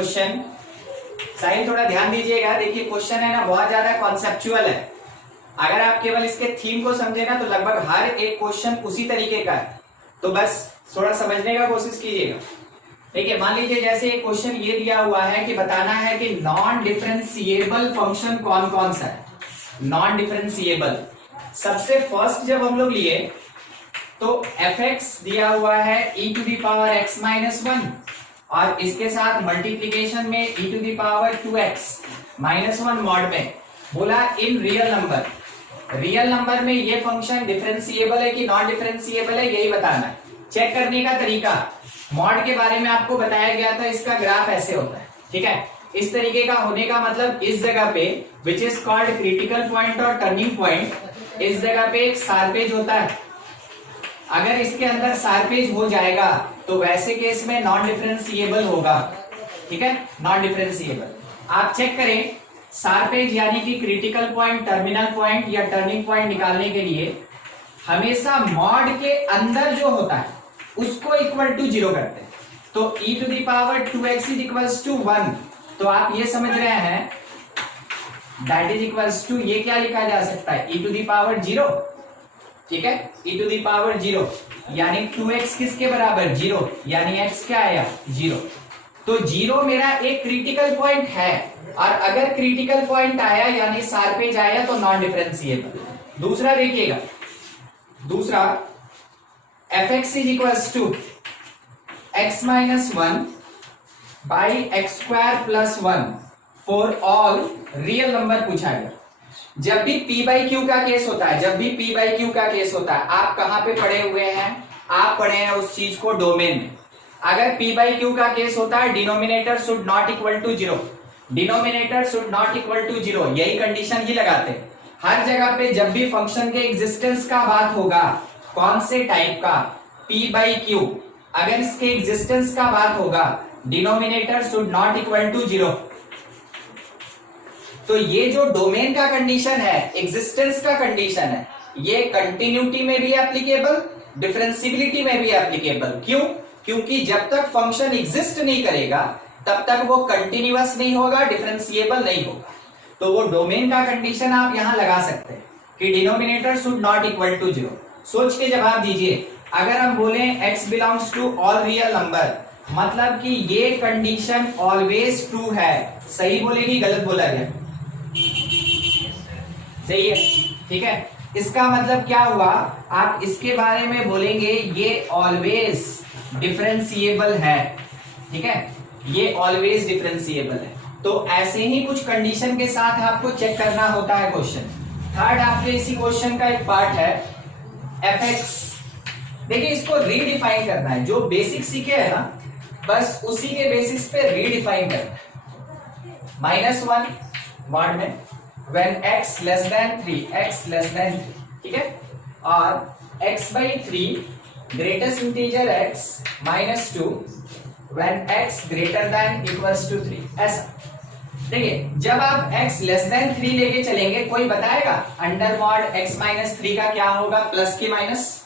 Question. साहिल थोड़ा ध्यान दीजिएगा, देखिए क्वेश्चन है ना बहुत ज्यादा कॉन्सेप्चुअल है। अगर आप केवल इसके थीम को समझे ना तो लगभग हर एक क्वेश्चन उसी तरीके का है, तो बस थोड़ा समझने का कोशिश कीजिएगा। देखिए मान लीजिए जैसे एक क्वेश्चन ये दिया हुआ है कि बताना है कि नॉन डिफरेंशिएबल फंक्शन कौन कौन सा है। नॉन डिफरेंशिएबल सबसे फर्स्ट जब हम लोग लिए तो fx दिया हुआ है e to the power x minus 1 और इसके साथ मल्टीप्लीकेशन में e to the power 2x minus 1 mod में बोला in real number. Real number में ये फंक्शन डिफरेंशिएबल है कि नॉन डिफरेंशिएबल है, यही बताना है। चेक करने का तरीका मॉड के बारे में आपको बताया गया था, इसका ग्राफ ऐसे होता है, ठीक है। इस तरीके का होने का मतलब इस जगह पे which is called critical point और टर्निंग पॉइंट, इस जगह पे एक शार्पेज होता है। अगर इसके अंदर शार्पेज हो जाएगा तो वैसे केस में नॉन डिफरेंशिएबल होगा, ठीक है, नॉन डिफरेंशिएबल। आप चेक करें शार्पेज यानी कि क्रिटिकल पॉइंट, टर्मिनल पॉइंट या टर्निंग पॉइंट निकालने के लिए हमेशा मॉड के अंदर जो होता है उसको इक्वल टू 0 करते हैं। तो e to the power 2x is equals to 1, तो आप ये समझ रहे हैं दैट इज इक्वल्स टू, ये क्या लिखा जा सकता है e टू दी पावर 0, ठीक है, e टू दी पावर 0 यानी 2x किसके बराबर 0, यानी x क्या आया 0। तो 0 मेरा एक क्रिटिकल पॉइंट है और अगर क्रिटिकल पॉइंट आया यानी शार्पेज आया तो नॉन डिफरेंशिएबल। दूसरा देखिएगा, दूसरा fx is equals to x minus 1 by x square plus 1 for all real number पूछा गया। जब भी p बाई क्यू का केस होता है, जब भी p बाई क्यू का केस होता है, आप कहां पे पढ़े हुए हैं, आप पढ़े हैं उस चीज को डोमेन में। अगर p बाई क्यू का केस होता है denominator should not equal to 0, denominator should not equal to 0, यही कंडीशन ही लगाते हैं हर जगह पे। जब भी फंक्शन के एग्जिस्टेंस का बात होगा, कौन से टाइप का, p बाई क्यू, अगर इसके एग्जिस्टेंस का बात होगा denominator should not equal to 0। तो ये जो डोमेन का कंडीशन है, एग्जिस्टेंस का कंडीशन है, ये कंटिन्यूटी में भी एप्लीकेबल, डिफरेंशिएबिलिटी में भी एप्लीकेबल। क्यों? क्योंकि जब तक फंक्शन एग्जिस्ट नहीं करेगा तब तक वो कंटिन्यूअस नहीं होगा, डिफरेंशिएबल नहीं होगा। तो वो डोमेन का कंडीशन आप यहां लगा सकते हैं कि denominator should not equal to 0। सोच के जवाब दीजिए। अगर हम बोले x belongs to all real number, मतलब कि ये कंडीशन ऑलवेज ट्रू है, सही बोलेगी गलत बोला गया, सही है, ठीक है। इसका मतलब क्या हुआ, आप इसके बारे में बोलेंगे ये ऑलवेज डिफरेंशिएबल है, ठीक है, ये ऑलवेज डिफरेंशिएबल है। तो ऐसे ही कुछ कंडीशन के साथ आपको चेक करना होता है क्वेश्चन। थर्ड आपके इसी क्वेश्चन का एक पार्ट है fx। देखिए इसको रीडिफाइन करना है, जो बेसिक सीखे है ना बस उसी के बेसिस पे रीडिफाइन करना है। -1 मॉड में when x less than 3, x less than 3, ठीक है, और x बाई 3 greatest integer x -2 when x greater than equals to 3। ऐसा देखिए जब आप x लेस देन 3 लेके चलेंगे, कोई बताएगा अंडर मॉड x माइनस 3 का क्या होगा, प्लस की माइनस,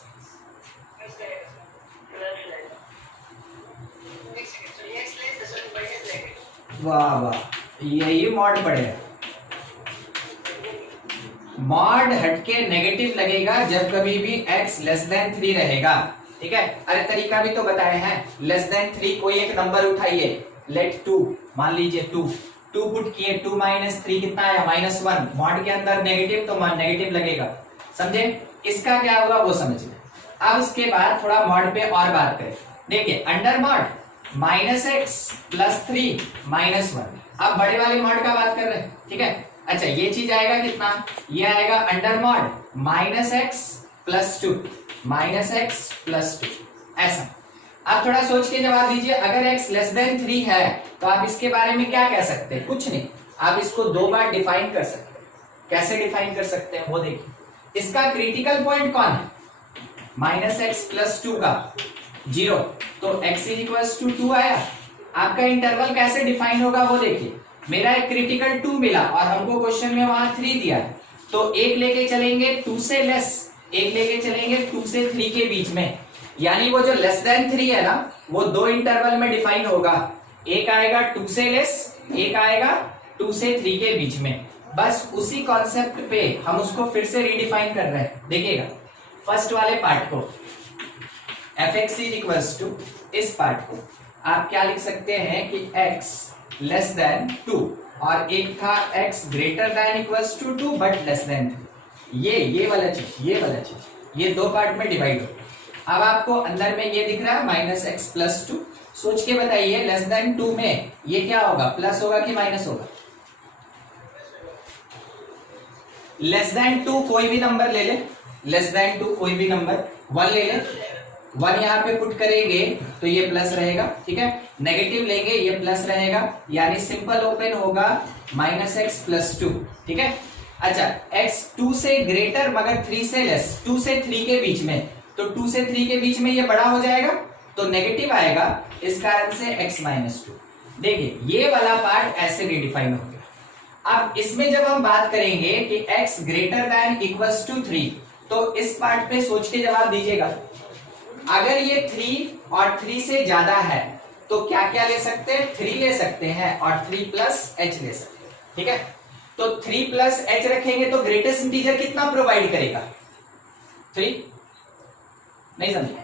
वाह वाह, यही मॉड पड़ेगा। मॉड हटके नेगेटिव लगेगा जब कभी भी x लेस देन 3 रहेगा, ठीक है। अरे तरीका भी तो बताए हैं, लेस देन 3 कोई एक नंबर उठाइए, लेट 2, मान लीजिए 2 पुट किए, 2 माइनस 3 कितना आया -1, मॉड के अंदर नेगेटिव तो नेगेटिव लगेगा, समझे। इसका क्या होगा वो समझिए। अब उसके बाद थोड़ा मॉड पे और बात करें। देखिए अंडर मॉड -x प्लस 3 -1, अब बड़े वाले मॉड का बात कर रहे हैं, ठीक है। अच्छा ये चीज आएगा कितना, ये आएगा under mod -x plus 2, -x plus 2, ऐसा। आप थोड़ा सोच के जवाब दीजिए। अगर x लेस देन 3 है तो आप इसके बारे में क्या कह सकते हैं, कुछ नहीं, आप इसको 2 बार डिफाइन कर सकते हैं। कैसे डिफाइन कर सकते हैं वो देखिए। इसका क्रिटिकल पॉइंट कौन है, -x प्लस 2 का 0, तो x इज इक्वल्स टू 2 आया। आपका इंटरवल कैसे डिफाइन होगा वो देखिए। मेरा एक क्रिटिकल 2 मिला और हमको क्वेश्चन में वहां 3 दिया है, तो एक लेके चलेंगे 2 से लेस, एक लेके चलेंगे 2 से 3 के बीच में, यानी वो जो लेस देन 3 है ना वो 2 इंटरवल में डिफाइन होगा। एक आएगा 2 से लेस, एक आएगा 2 से 3 के बीच में। बस उसी कॉन्सेप्ट पे हम उसको फिर से रिडिफाइन कर रहे हैं। देखिएगा फर्स्ट वाले पार्ट को f x is equals to, इस पार्ट को आप क्या लिख सकते हैं कि x लेस देन 2, और एक था x greater than equals to 2 but less than 3। ये वाला चीज ये दो पार्ट में डिवाइड हो गया। अब आपको अंदर में ये दिख रहा है माइनस एक्स प्लस 2। सोच के बताइए लेस देन 2 में ये क्या होगा, प्लस होगा कि माइनस होगा? लेस देन 2 कोई भी नंबर ले ले, लेस देन 2 कोई भी नंबर, 1 ले ले, 1 यहाँ पे पुट करेंगे तो ये प्लस रहेगा, ठीक है। नेगेटिव लेंगे ये प्लस रहेगा, यानी सिंपल ओपन होगा माइनस एक्स प्लस 2, ठीक है। अच्छा x 2 से ग्रेटर मगर 3 से लेस, 2 से 3 के बीच में, तो 2 से 3 के बीच में ये बड़ा हो जाएगा तो नेगेटिव आएगा, इस कारण से x माइनस 2। देखिए ये वाला पार्ट ऐसे रिडिफाइन हो गया। अब इसमें जब हम बात करेंगे कि x greater than equals to 3, तो इस पार्ट पे सोच के जवाब दीजिएगा। अगर ये 3 और 3 से ज्यादा है तो क्या क्या ले सकते हैं, 3 ले सकते हैं और 3 प्लस h ले सकते हैं, ठीक है। तो 3 प्लस h रखेंगे तो ग्रेटेस्ट इंटीजर कितना प्रोवाइड करेगा, 3? नहीं समझे?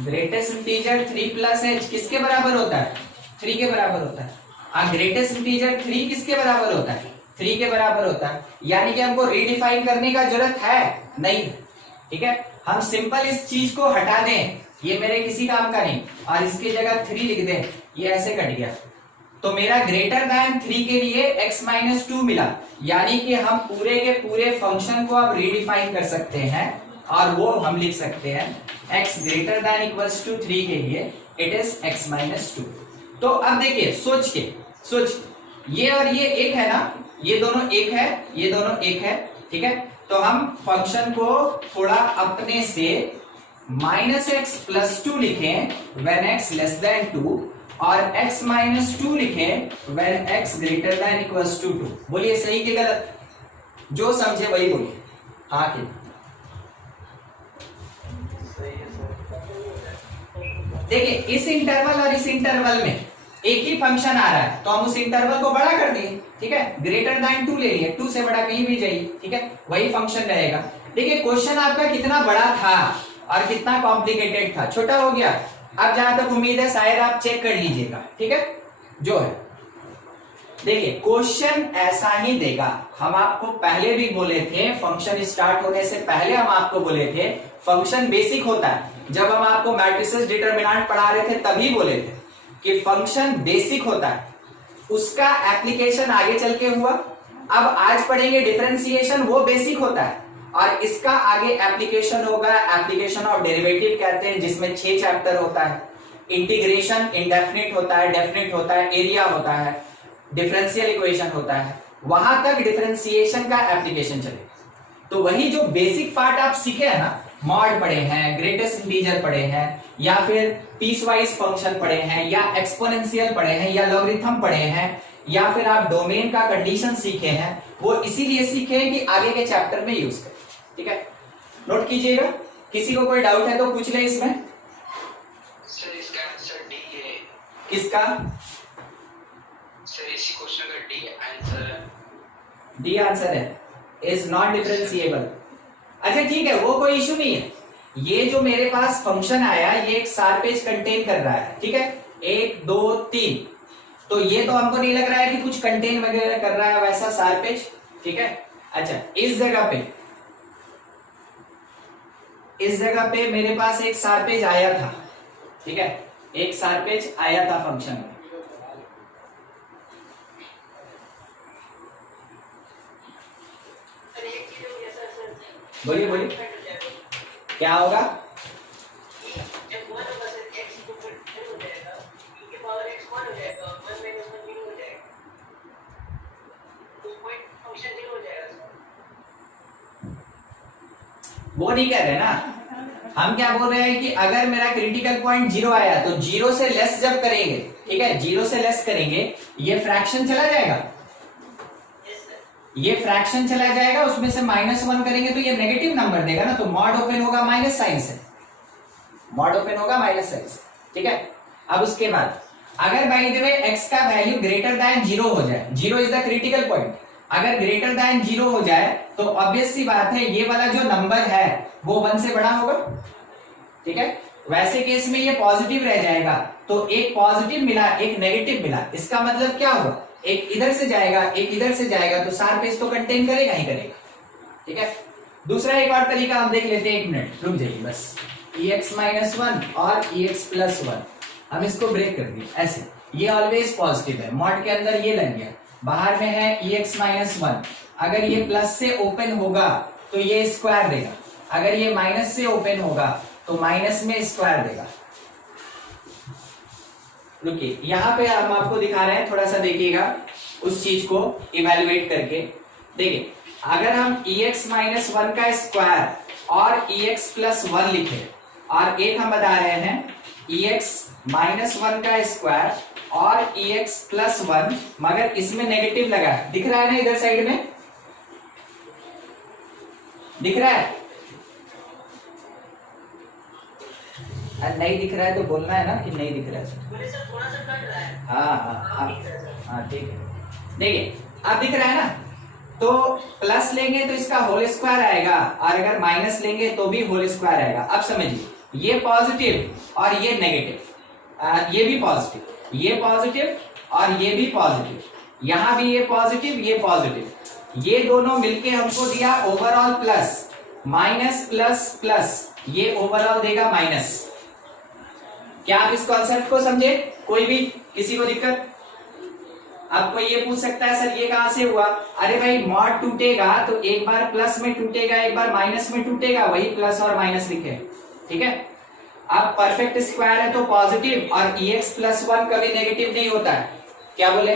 ग्रेटेस्ट इंटीजर 3 प्लस h किसके बराबर होता है, 3 के बराबर होता है। ग्रेटेस्ट इंटीजर 3 किसके बराबर होता है, 3 के बराबर होता है। यानी कि हमको रीडिफाइन करने का जरूरत है नहीं, ठीक है। हम सिंपल इस चीज को हटा दें, ये मेरे किसी काम का नहीं, और इसकी जगह 3 लिख दें, ये ऐसे कट गया। तो मेरा ग्रेटर देन 3 के लिए x माइनस 2 मिला, यानी कि हम पूरे के पूरे फंक्शन को अब रीडिफाइन कर सकते हैं और वो हम लिख सकते हैं x greater than equals to 3 के लिए इट इज x माइनस 2। तो अब देखिए सोच ये और ये एक है ना, ये दोनों एक है, ये दोनों एक है, ठीक है। तो हम फंक्शन को थोड़ा अपने से माइनस एक्स प्लस 2 लिखें व्हेन x लेस देन 2, और x माइनस 2 लिखें when x greater than equals to 2। बोलिए सही कि गलत? जो समझे वही बोलिए, हाँ कि? देखिए इस इंटरवल और इस इंटरवल में एक ही फंक्शन आ रहा है तो हम उस इंटरवल को बड़ा कर देंगे, ठीक है। ग्रेटर देन 2 ले लिए, 2 से बड़ा कहीं भी जाइए, ठीक है, वही फंक्शन रहेगा। देखिए क्वेश्चन आपका कितना बड़ा था और कितना कॉम्प्लिकेटेड था, छोटा हो गया। अब जहां तक उम्मीद है शायद आप चेक कर लीजिएगा, ठीक है। जो है देखिए क्वेश्चन ऐसा ही देगा। हम आपको पहले भी बोले थे, फंक्शन स्टार्ट होने से पहले हम आपको बोले थे फंक्शन बेसिक होता है। जब हम आपको मैट्रिसेस डिटरमिनेंट पढ़ा रहे थे तभी बोले थे कि फंक्शन बेसिक होता है, उसका एप्लीकेशन आगे चल के हुआ। अब आज पढ़ेंगे डिफरेंशिएशन, वो बेसिक होता है और इसका आगे एप्लीकेशन होगा, एप्लीकेशन ऑफ डेरिवेटिव कहते हैं, जिसमें 6 चैप्टर होता है। इंटीग्रेशन इंडेफिनिट होता है, डेफिनिट होता है, एरिया होता है, डिफरेंशियल इक्वेशन होता है, वहां तक डिफरेंशिएशन का एप्लीकेशन चलेगा। तो वही जो बेसिक पार्ट आप सीखे हैं ना, मॉड पढ़े हैं, ग्रेटेस्ट इंटीजर पढ़े हैं, या फिर पीस वाइज फंक्शन पढ़े हैं, या एक्सपोनेंशियल पढ़े हैं, या लॉगरिथम पढ़े हैं, या फिर आप डोमेन का कंडीशन सीखे हैं, वो इसीलिए सीखे हैं कि आगे के चैप्टर में यूज करें, ठीक है। नोट कीजिएगा, किसी को कोई डाउट है तो पूछ ले इसमें। सर इसका आंसर डी है। किसका? सर इसी क्वेश्चन का डी आंसर, डी आंसर है, इज नॉट डिफरेंशिएबल। अच्छा ठीक है, वो कोई इशू नहीं है। ये जो मेरे पास फंक्शन आया ये एक शार्पेज कंटेन कर रहा है, ठीक है, 1 2 3। तो ये तो हमको नहीं लग रहा है कि कुछ कंटेन वगैरह कर रहा है वैसा शार्पेज, ठीक है। अच्छा इस जगह पे मेरे पास एक शार्पेज आया था, ठीक है, एक शार्पेज आया था फंक्शन में। बोलिए बोलिए क्या होगा? वो नहीं कह रहे ना, हम क्या बोल रहे हैं कि अगर मेरा क्रिटिकल पॉइंट 0 आया तो 0 से लेस जब करेंगे, ठीक है, 0 से लेस करेंगे, ये फ्रैक्शन चला जाएगा, ये फ्रैक्शन चला जाएगा, उसमें से -1 करेंगे तो ये नेगेटिव नंबर देगा ना, तो मॉड ओपन होगा माइनस साइन से, मॉड ओपन होगा माइनस साइन से, ठीक है। अब उसके बाद अगर बाय द वे x का वैल्यू ग्रेटर दैन 0 हो जाए, 0 इज द क्रिटिकल पॉइंट, अगर ग्रेटर दैन 0 हो जाए तो ऑब्वियस सी बात है ये वाला जो नंबर है वो 1 से बड़ा होगा, ठीक है। वैसे केस में ये पॉजिटिव रह जाएगा, तो एक पॉजिटिव मिला एक नेगेटिव मिला, इसका मतलब क्या होगा, एक इधर से जाएगा एक इधर से जाएगा, तो शार्प एज तो कंटेन करेगा ही करेगा, ठीक है। दूसरा एक और तरीका हम देख लेते हैं, 1 मिनट रुक जाइए बस। ex-1 और ex+1 हम इसको ब्रेक कर दिए ऐसे, ये ऑलवेज पॉजिटिव है, मॉड के अंदर ये लग गया, बाहर में है ex-1, अगर ये प्लस से ओपन होगा तो ये स्क्वायर देगा, अगर ये माइनस से ओपन होगा तो माइनस में स्क्वायर देगा। रुकिए यहां पे हम आपको दिखा रहे हैं, थोड़ा सा देखिएगा उस चीज को इवेल्युएट करके। देखिए अगर हम ex-1 का स्क्वायर और ex+1 लिखे, और एक हम बता रहे हैं ex-1 का स्क्वायर और ex+1, मगर इसमें नेगेटिव लगा है, दिख रहा है ना इधर साइड में, दिख रहा है, नहीं दिख रहा है तो बोलना है ना कि नहीं दिख रहा है, थोड़ा सा कट रहा है। हाँ ठीक है। देखिए अब दिख रहा है ना, तो प्लस लेंगे तो इसका होल स्क्वायर आएगा, और अगर माइनस लेंगे तो भी होल स्क्वायर आएगा। अब समझिए ये पॉजिटिव और ये नेगेटिव, ये भी पॉजिटिव, ये पॉजिटिव और ये भी पॉजिटिव, यहां भी ये पॉजिटिव ये पॉजिटिव, ये दोनों मिलके हमको दिया overall plus, minus plus plus ये ओवरऑल देगा माइनस। क्या आप इस कॉन्सेप्ट को समझे? कोई भी किसी को दिक्कत? अब कोई ये पूछ सकता है सर ये कहां से हुआ? अरे भाई मॉड टूटेगा तो एक बार प्लस में टूटेगा एक बार माइनस में टूटेगा, वही प्लस और माइनस लिखे, ठीक है। अब परफेक्ट स्क्वायर है तो पॉजिटिव, और ex+1 कभी नेगेटिव नहीं होता है, क्या बोले?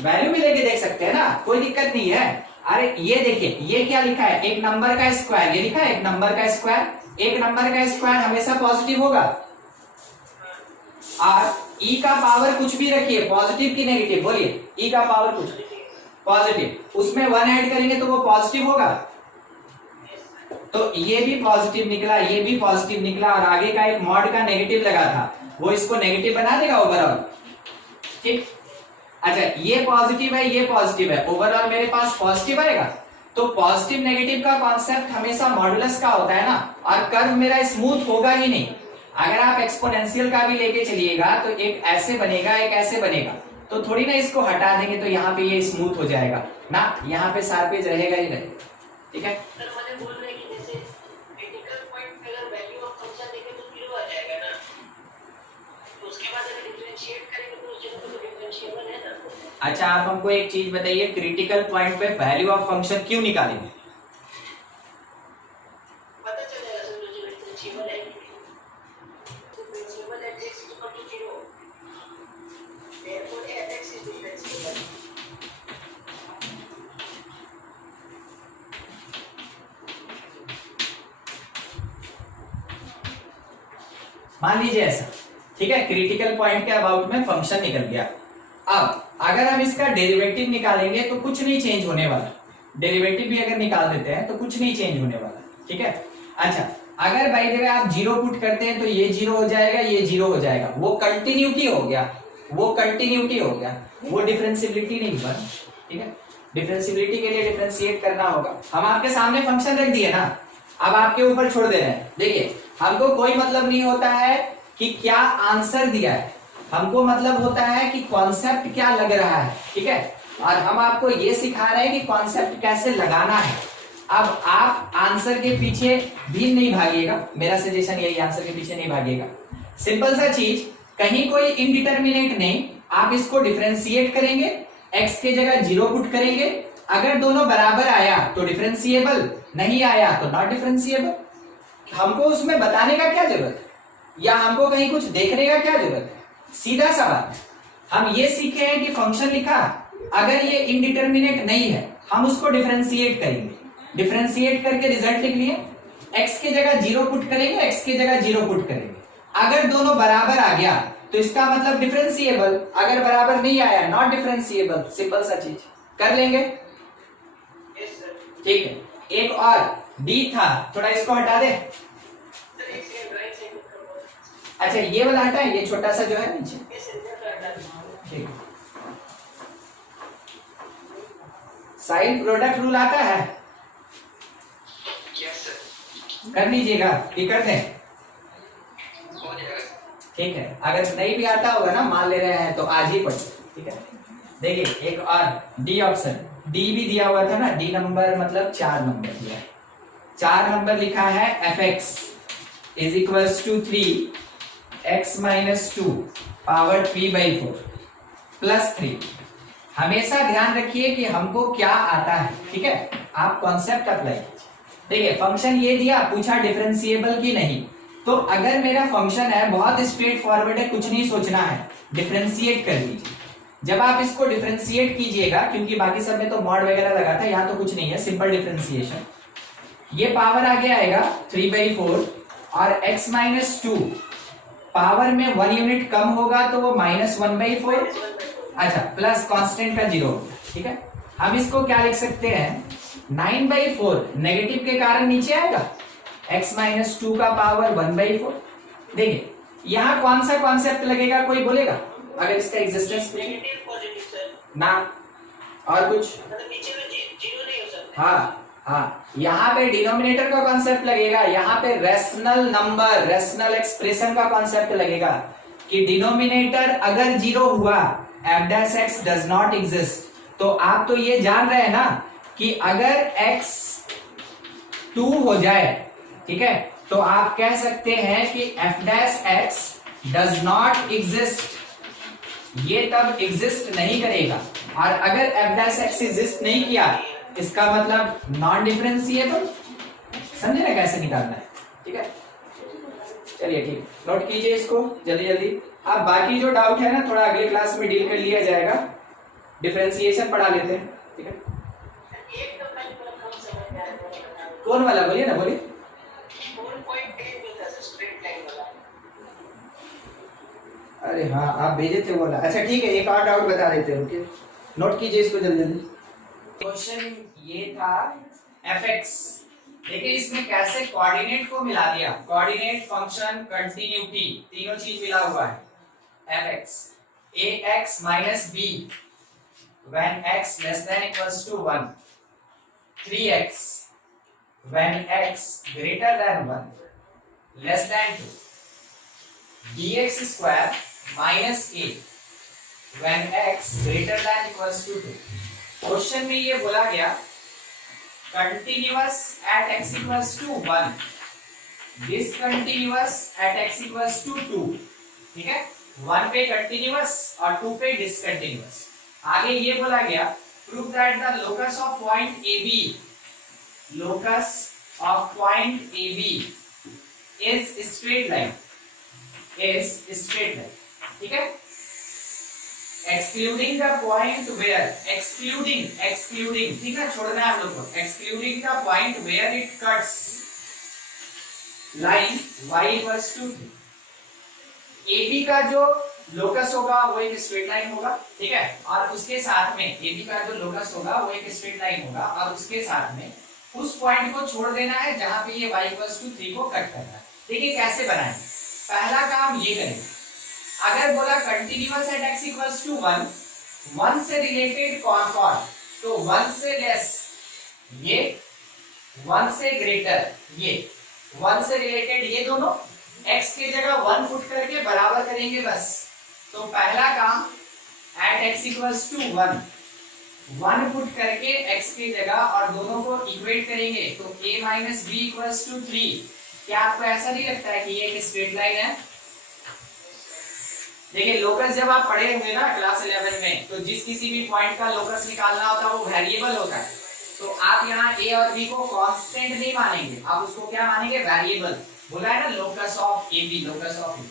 वैल्यू भी लेके देख सकते हैं ना, कोई दिक्कत नहीं है। अरे ये देखिए ये क्या लिखा है, एक नंबर का स्क्वायर, ये लिखा है एक नंबर का स्क्वायर, एक नंबर का स्क्वायर हमेशा पॉजिटिव होगा, और e का पावर कुछ भी रखिए, पॉजिटिव की नेगेटिव बोलिए, e का पावर कुछ पॉजिटिव, उसमें 1 ऐड करेंगे तो वो पॉजिटिव होगा, तो ये भी पॉजिटिव निकला ये भी पॉजिटिव निकला, और आगे का एक मॉड का नेगेटिव लगा था वो इसको नेगेटिव बना देगा ओवरऑल, ठीक। अच्छा ये पॉजिटिव है ये पॉजिटिव है, ओवरऑल मेरे पास पॉजिटिव आएगा। तो पॉजिटिव नेगेटिव का कॉन्सेप्ट हमेशा मॉडुलस का होता है ना, और कर्व मेरा स्मूथ होगा ही नहीं। अगर आप एक्सपोनेंशियल का भी लेके चलिएगा तो एक ऐसे बनेगा एक ऐसे बनेगा, तो थोड़ी ना इसको हटा देंगे तो यहाँ पे ये स्मूथ हो जाएगा ना, यहाँ पे शार्पेज रहेगा ही रहेगा, ठीक है। सर मैंने बोल रहे कि जैसे क्रिटिकल पॉइंट पे अगर वैल्यू ऑफ फंक्शन देखें तो 0 आ जाएगा ना, तो उसके बाद अगर डिफरेंशिएट करेंगे तो उस जगह पे तो डिफरेंशिएबल है ना। अच्छा आप हमको एक चीज बताइए, क्रिटिकल पॉइंट पे वैल्यू ऑफ फंक्शन क्यों निकालेंगे? पता चल जाएगा सर जो डिफरेंशिएबल है, differentiable at x equal to 0, therefore fx is differentiable। मान लीजिए ऐसा, ठीक है, क्रिटिकल पॉइंट के अबाउट में फंक्शन निकल गया। अब अगर हम इसका डेरिवेटिव निकालेंगे तो कुछ नहीं चेंज होने वाला, डेरिवेटिव भी अगर निकाल देते हैं तो कुछ नहीं चेंज होने वाला, ठीक है। अच्छा अगर बाय द वे आप 0 पुट करते हैं तो ये 0 हो जाएगा ये 0 हो जाएगा, वो कंटिन्यूटी हो गया, वो कंटिन्यूटी हो गया, वो डिफरेंशिएबिलिटी नहीं हुआ, ठीक है। डिफरेंशिएबिलिटी के लिए डिफरेंशिएट करना होगा। हम आपके सामने फंक्शन रख दिए ना, अब आपके ऊपर छोड़ दे रहे हैं। देखिए हमको कोई मतलब नहीं होता है कि क्या आंसर दिया है, हमको मतलब होता है कि कॉन्सेप्ट क्या लग रहा है, ठीक है। और हम आपको ये सिखा रहे हैं कि कॉन्सेप्ट कैसे लगाना है। अब आप आंसर के पीछे भी नहीं भागिएगा, मेरा सजेशन यही, आंसर के पीछे नहीं भागिएगा। सिंपल सा चीज, कहीं कोई इनडिटर्मिनेट नहीं, आप इसको डिफरेंशिएट करेंगे, x के जगह 0 पुट करेंगे, अगर दोनों बराबर आया तो डिफरेंशिएबल, नहीं आया तो नॉट डिफरेंशिएबल। हमको उसमें बताने का क्या जरूरत है, या हमको कहीं कुछ देखने का क्या जरूरत है, सीधा सा बात है। हम ये सीखे हैं कि फंक्शन लिखा, अगर ये इनडिटर्मिनेट नहीं है हम उसको डिफरेंशिएट करेंगे, डिफरेंशिएट करके रिजल्ट लिख लिए, x के जगह 0 पुट करेंगे x के जगह 0 पुट करेंगे, अगर दोनों बराबर आ गया तो इसका मतलब डिफरेंशिएबल, अगर बराबर नहीं आया नॉट डिफरेंशिएबल, सिंपल सा चीज कर लेंगे, यस सर। ठीक है। एक और d था, थोड़ा इसको हटा दे, सर एक अच्छा ये वाला हटा है, ये छोटा सा जो है नीचे, इस इंटर का हटा ठीक। साइन प्रोडक्ट रूल आता है, यस सर, कर लीजिएगा कि कर दें? हो जाएगा। ठीक है, अगर नहीं भी आता होगा ना, मान ले रहे हैं तो आज ही पढ़ो, ठीक है। देखिए एक और डी ऑप्शन, डी भी दिया हुआ था ना, डी नंबर मतलब 4 नंबर दिया है, 4 नंबर लिखा है f x is equals to 3x-2 power 3/4 plus 3। हमेशा ध्यान रखिए कि हमको क्या आता है, ठीक है, आप कॉन्सेप्ट अप्लाई कीजिए। देखिए फंक्शन ये दिया, पूछा डिफरेंशिएबल की नहीं, तो अगर मेरा फंक्शन है बहुत स्ट्रेट फॉरवर्ड है, कुछ नहीं सोचना है, डिफरेंशिएट कर लीजिए। जब आप इसको डिफरेंशिएट कीजिएगा, क्योंकि बाकी सब में तो मॉड वगैरह लगा था, यहाँ तो कुछ नहीं है, सिंपल डिफरेंशिएशन, ये पावर आगे आएगा 3/4 और x-2 पावर में 1 यूनिट कम होगा तो वो -1/4, अच्छा प्लस कांस्टेंट का 0, ठीक है। हम इसको क्या लिख सकते हैं, 9/4 नेगेटिव के कारण नीचे आएगा, x-2 का पावर 1/4। देखिए यहाँ कौन सा कॉन्सेप्ट लगेगा, कोई बोलेगा अगर इसका एग्जिस्टेंस नेगेटिव पॉजिटिव सर, ना, और कुछ, मतलब नीचे में जीरो नहीं हो सकता। हाँ हाँ, यहाँ पे डिनोमिनेटर का कॉन्सेप्ट लगेगा, यहाँ पे रेशनल नंबर, रेशनल एक्सप्रेशन का कॉन्सेप्ट लगेगा कि डिनोमिनेटर अगर 0 हुआ f' डज नॉट एग्जिस्ट। तो आप तो ये जान रहे हैं ना कि अगर x 2 हो जाए, ठीक है, तो आप कह सकते हैं कि f' डज नॉट एग्जिस्ट, ये तब एग्जिस्ट नहीं करेगा। और अगर f' एग्जिस्ट नहीं किया, इसका मतलब नॉन डिफरेंशिएबल, समझे ना कैसे निकालना है, ठीक है। चलिए ठीक, नोट कीजिए इसको जल्दी जल्दी। अब बाकी जो डाउट है ना, थोड़ा अगले क्लास में डील कर लिया जाएगा, डिफरेंशिएशन पढ़ा लेते हैं, ठीक है। एक तो मैंने कम समझ में आया, कौन वाला बोलिए ना, बोलिए। 4.10 जो था स्ट्रेट लाइन वाला, अरे हाँ आप भेजे थे बोला, अच्छा ठीक है, एक और डाउट बता देते हैं, ओके, नोट कीजिए इसको जल्दी जल्दी। क्वेश्चन ये था fx, देखिए इसमें कैसे कोऑर्डिनेट को मिला दिया, कोऑर्डिनेट, फंक्शन, कंटिन्यूटी, तीनों चीज मिला हुआ है। fx ax minus b when x less than equals to 1, 3x when x greater than 1 less than 2, dx square minus a when x greater than equals to 2। Question में ये बोला गया continuous at x equals to 1, discontinuous at x equals to 2, ठीक है, 1 पे continuous और 2 पे discontinuous. आगे ये बोला गया prove that the locus of point AB, locus of point AB is straight line, is straight line, ठीक है, excluding the point where, excluding, ठीक है, छोड़ना है हम लोग को, excluding the point where it cuts line y equals to 3। AB का जो लोकस होगा वो एक स्ट्रेट लाइन होगा, ठीक है, और उसके साथ में AB का जो लोकस होगा वो एक स्ट्रेट लाइन होगा, और उसके साथ में उस पॉइंट को छोड़ देना है जहां पे ये y equals to 3 को कट करना है। देखिए कैसे बनाएंगे, पहला काम ये करेंगे, अगर बोला continuous at x equals to 1, 1 से रिलेटेड कौन कौन, तो 1 से लेस ये, 1 से ग्रेटर ये, 1 से रिलेटेड ये दोनों, x की जगह 1 पुट करके बराबर करेंगे बस। तो पहला काम at x equals to 1, 1 put करके x की जगह और दोनों को इक्वेट करेंगे, तो a minus b equals to 3। क्या आपको ऐसा नहीं लगता है कि ये एक स्ट्रेट लाइन है? देखिए लोकस जब आप पढ़े होंगे ना क्लास 11 में, तो जिस किसी भी पॉइंट का लोकस निकालना होता है वो वेरिएबल होता है, तो आप यहाँ a और b को कांस्टेंट नहीं मानेंगे, आप उसको क्या मानेंगे, वेरिएबल। बोला है ना locus of AB, locus of AB।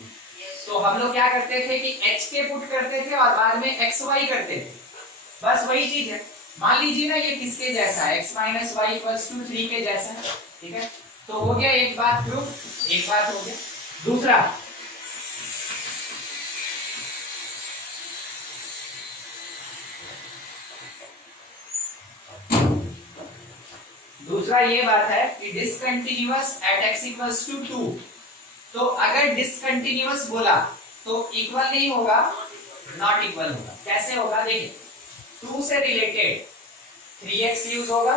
तो हम लोग क्या करते थे कि h के पुट करते थे और बाद में xy करते थे, बस वही चीज है। मान लीजिए ना ये किसके जैसा है, x minus y equals to 3 के जैसा है, ठीक है, तो हो गया एक बात प्रूफ, एक बात हो गया। दूसरा दूसरा ये बात है कि discontinuous at x equals to 2, तो अगर डिसकंटिन्यूअस बोला तो इक्वल नहीं होगा, नॉट इक्वल होगा। कैसे होगा देखिए, 2 से रिलेटेड 3x यूज होगा,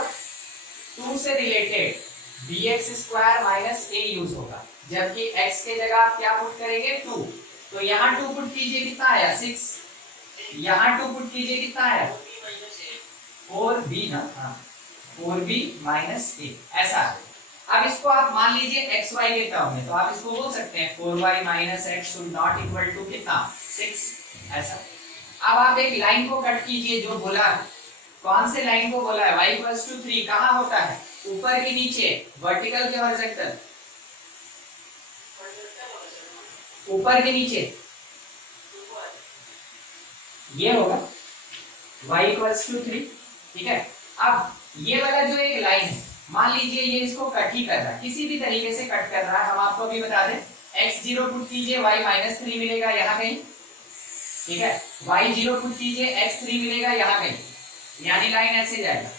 2 से related bx square minus a use होगा, जबकि x के जगह आप क्या पुट करेंगे 2, तो यहाँ 2 पुट कीजिए, कितना आया 6, यहाँ 2 पुट कीजिए, कितना आया 4b ना, हाँ 4b माइनस a, ऐसा है। अब इसको आप मान लीजिए एक्स वाई के टर्म में, तो आप इसको बोल सकते हैं 4y minus x should not equal to कितना 6, ऐसा। अब आप एक लाइन को कट कीजिए जो बोला है, कौन से लाइन को बोला है y इक्वल्स टू 3, कहाँ होता है ऊपर के नीचे, वर्टिकल के हॉरिजॉन्टल, ऊपर के नीचे ये होगा y इक्वल्स टू 3, ठीक है। अब ये वाला जो एक लाइन है, मान लीजिए ये इसको कट ही कर रहा है, किसी भी तरीके से कट कर रहा है, हम आपको अभी बता दें x0 पुट कीजिए y माइनस 3 मिलेगा यहाँ कहीं, ठीक है, y0 पुट कीजिए x3 मिलेगा यहाँ कहीं, यानी लाइन ऐसे जाएगा,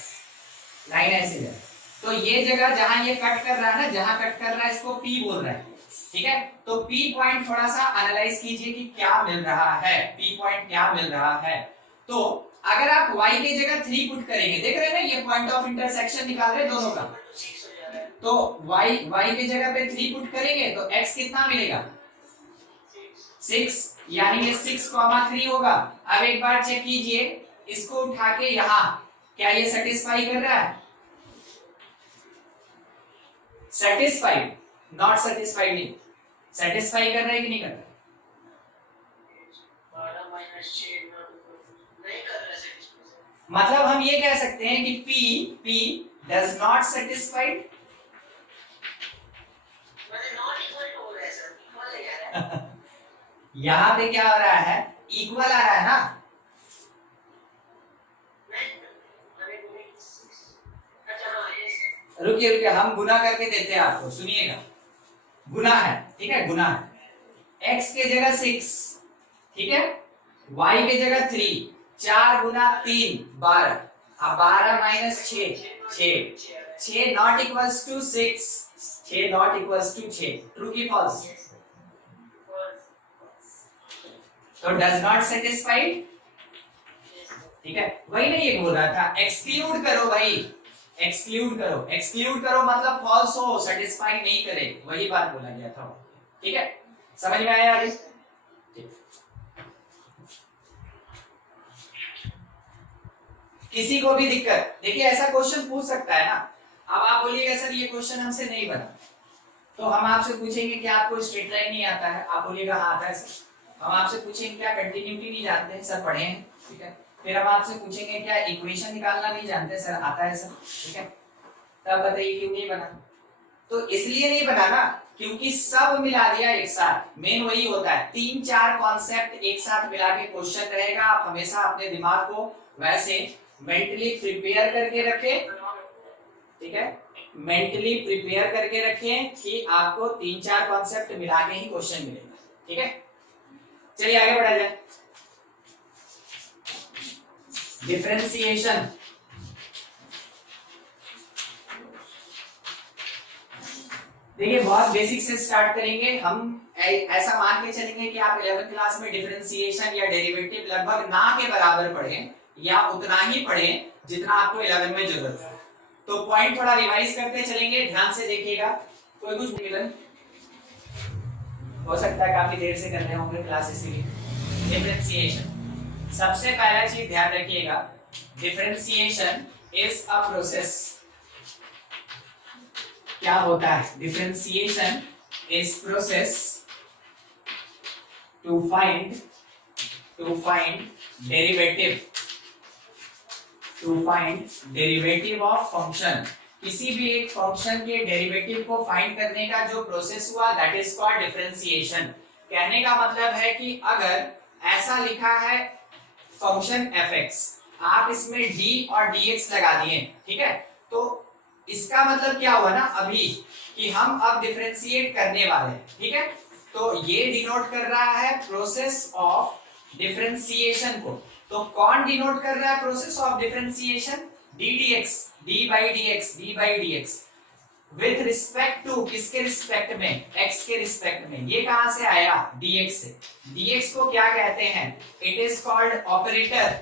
लाइन ऐसे जाएगा। तो ये जगह जहां ये कट कर रहा है ना, जहां कट कर रहा है इसको P बोल रहा है, ठीक है। तो P पॉइंट थोड़ा सा एनालाइज कीजिए कि क्या मिल रहा है, P पॉइंट क्या मिल रहा है। तो अगर आप y के जगह 3 पुट करेंगे, देख रहे हैं ना ये पॉइंट ऑफ इंटरसेक्शन निकाल रहे हैं दोनों का, तो y के जगह पे 3 पुट करेंगे तो x कितना मिलेगा 6, यानी ये 6,3 होगा। अब एक बार चेक कीजिए, इसको उठा के यहाँ, क्या ये सेटिस्फाई कर रहा है, सेटिस्फाइड, नॉट सेटिस्फाइड नहीं, सेटिस्फाई कर रहा है कि नहीं कर रहा, मतलब हम ये कह सकते हैं कि P does not satisfied, यहाँ पे क्या हो रहा है, इक्वल आ रहा है ना, रुकिए रुकिए हम गुना करके देते हैं आपको, सुनिएगा, गुना है, ठीक है, गुना है, x के जगह 6, ठीक है, y के जगह 3, 4 गुना 3 12, अब 12 minus 6 not equals to 6, 6 not equals to 6, true की फॉल्स, तो डज नॉट सेटिस्फाइड, ठीक है। वही नहीं ये बोल रहा था, एक्सक्लूड करो भाई, एक्सक्लूड करो मतलब फॉल्स हो, सेटिस्फाई नहीं करे, वही बात बोला गया था, ठीक है, समझ में आया आगे। किसी को भी दिक्कत, देखिए ऐसा क्वेश्चन पूछ सकता है ना, अब आप बोलिएगा सर ये क्वेश्चन हमसे नहीं बना, तो हम आपसे पूछेंगे कि आपको स्ट्रेट लाइन नहीं आता है, आप बोलिएगा हाँ आता है सर। हम आपसे पूछेंगे क्या कंटिन्यूटी नहीं जानते हैं सर, पढ़े हैं, ठीक है। फिर हम आपसे पूछेंगे क्या इक्वेशन निकालना नहीं जानते सर, आता है सर, ठीक है। तब बताइए क्यों नहीं बना, तो इसलिए नहीं बना ना क्योंकि सब मिला दिया एक साथ, मेन वही होता है, 3-4 कॉन्सेप्ट एक साथ मिला के क्वेश्चन रहेगा। आप हमेशा अपने दिमाग को वैसे मेंटली प्रिपेयर करके रखें, ठीक है, मेंटली प्रिपेयर करके रखें कि आपको 3-4 कॉन्सेप्ट मिला के ही क्वेश्चन मिलेगा, ठीक है। चलिए आगे बढ़ा जाए, डिफरेंशिएशन। देखिए बहुत बेसिक से स्टार्ट करेंगे हम, ऐसा मान के चलेंगे कि आप 11th क्लास में डिफरेंशिएशन या डेरिवेटिव लगभग ना के बराबर पढ़ें या उतना ही पढ़ें जितना आपको 11 में जरूरत है। तो पॉइंट थोड़ा रिवाइज करते चलेंगे, ध्यान से देखिएगा, कोई कुछ मिलन हो सकता है काफी देर से कर रहे होंगे क्लास, इसलिए डिफरेंशिएशन सबसे पहला चीज ध्यान रखिएगा, डिफरेंशिएशन इज अ प्रोसेस। क्या होता है, differentiation is process to find derivative of function. किसी भी एक फंक्शन के डेरिवेटिव को फाइंड करने का जो प्रोसेस हुआ दैट इज कॉल्ड डिफरेंशिएशन। कहने का मतलब है कि अगर ऐसा लिखा है फंक्शन fx, आप इसमें d और dx लगा दिए, ठीक है, तो इसका मतलब क्या हुआ ना अभी कि हम अब डिफरेंशिएट करने वाले हैं, ठीक है। तो ये डिनोट कर रहा है प्रोसेस ऑफ डिफरेंशिएशन को। तो कौन डिनोट कर रहा है process of differentiation, d by dx। With respect to, किसके रिस्पेक्ट में, x के रिस्पेक्ट में। ये कहां से आया, dx से। dx को क्या कहते हैं, it is called operator.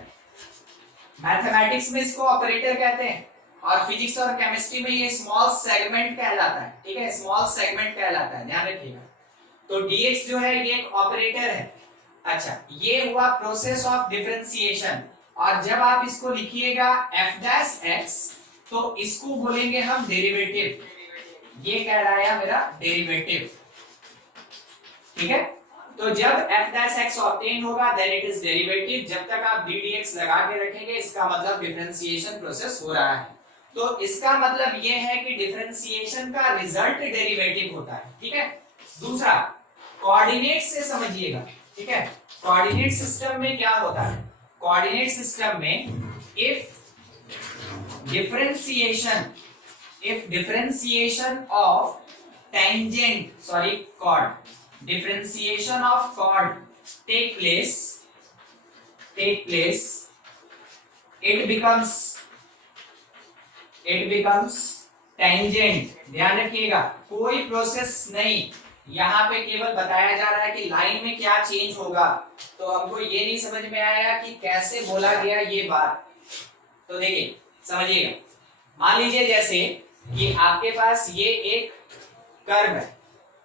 Mathematics में इसको ऑपरेटर कहते हैं और फिजिक्स और केमिस्ट्री में ये स्मॉल सेगमेंट कहलाता है। ठीक है, स्मॉल सेगमेंट कहलाता है, ध्यान रखिएगा। तो dx जो है ये एक ऑपरेटर है। अच्छा, ये हुआ प्रोसेस ऑफ डिफरेंशिएशन। और जब आप इसको लिखिएगा f डैश x, तो इसको बोलेंगे हम डेरिवेटिव। ये कहलाया मेरा डेरिवेटिव। ठीक है, तो जब f डैश x ऑब्टेन होगा देन इट इज डेरिवेटिव। जब तक आप d dx लगा के रखेंगे इसका मतलब डिफरेंशिएशन प्रोसेस हो रहा है। तो इसका मतलब ये है कि डिफरेंशिएशन का रिजल्ट डेरिवेटिव होता है। ठीक है, दूसरा कोऑर्डिनेट से समझिएगा। ठीक है, कोऑर्डिनेट सिस्टम में क्या होता है, कोऑर्डिनेट सिस्टम में if differentiation of differentiation of chord take place, it becomes tangent। ध्यान रखिएगा, कोई प्रोसेस नहीं, यहाँ पे केवल बताया जा रहा है कि लाइन में क्या चेंज होगा। तो हमको ये नहीं समझ में आया कि कैसे बोला गया ये बात। तो देखिए समझिएगा, मान लीजिए जैसे कि आपके पास ये एक कर्व है,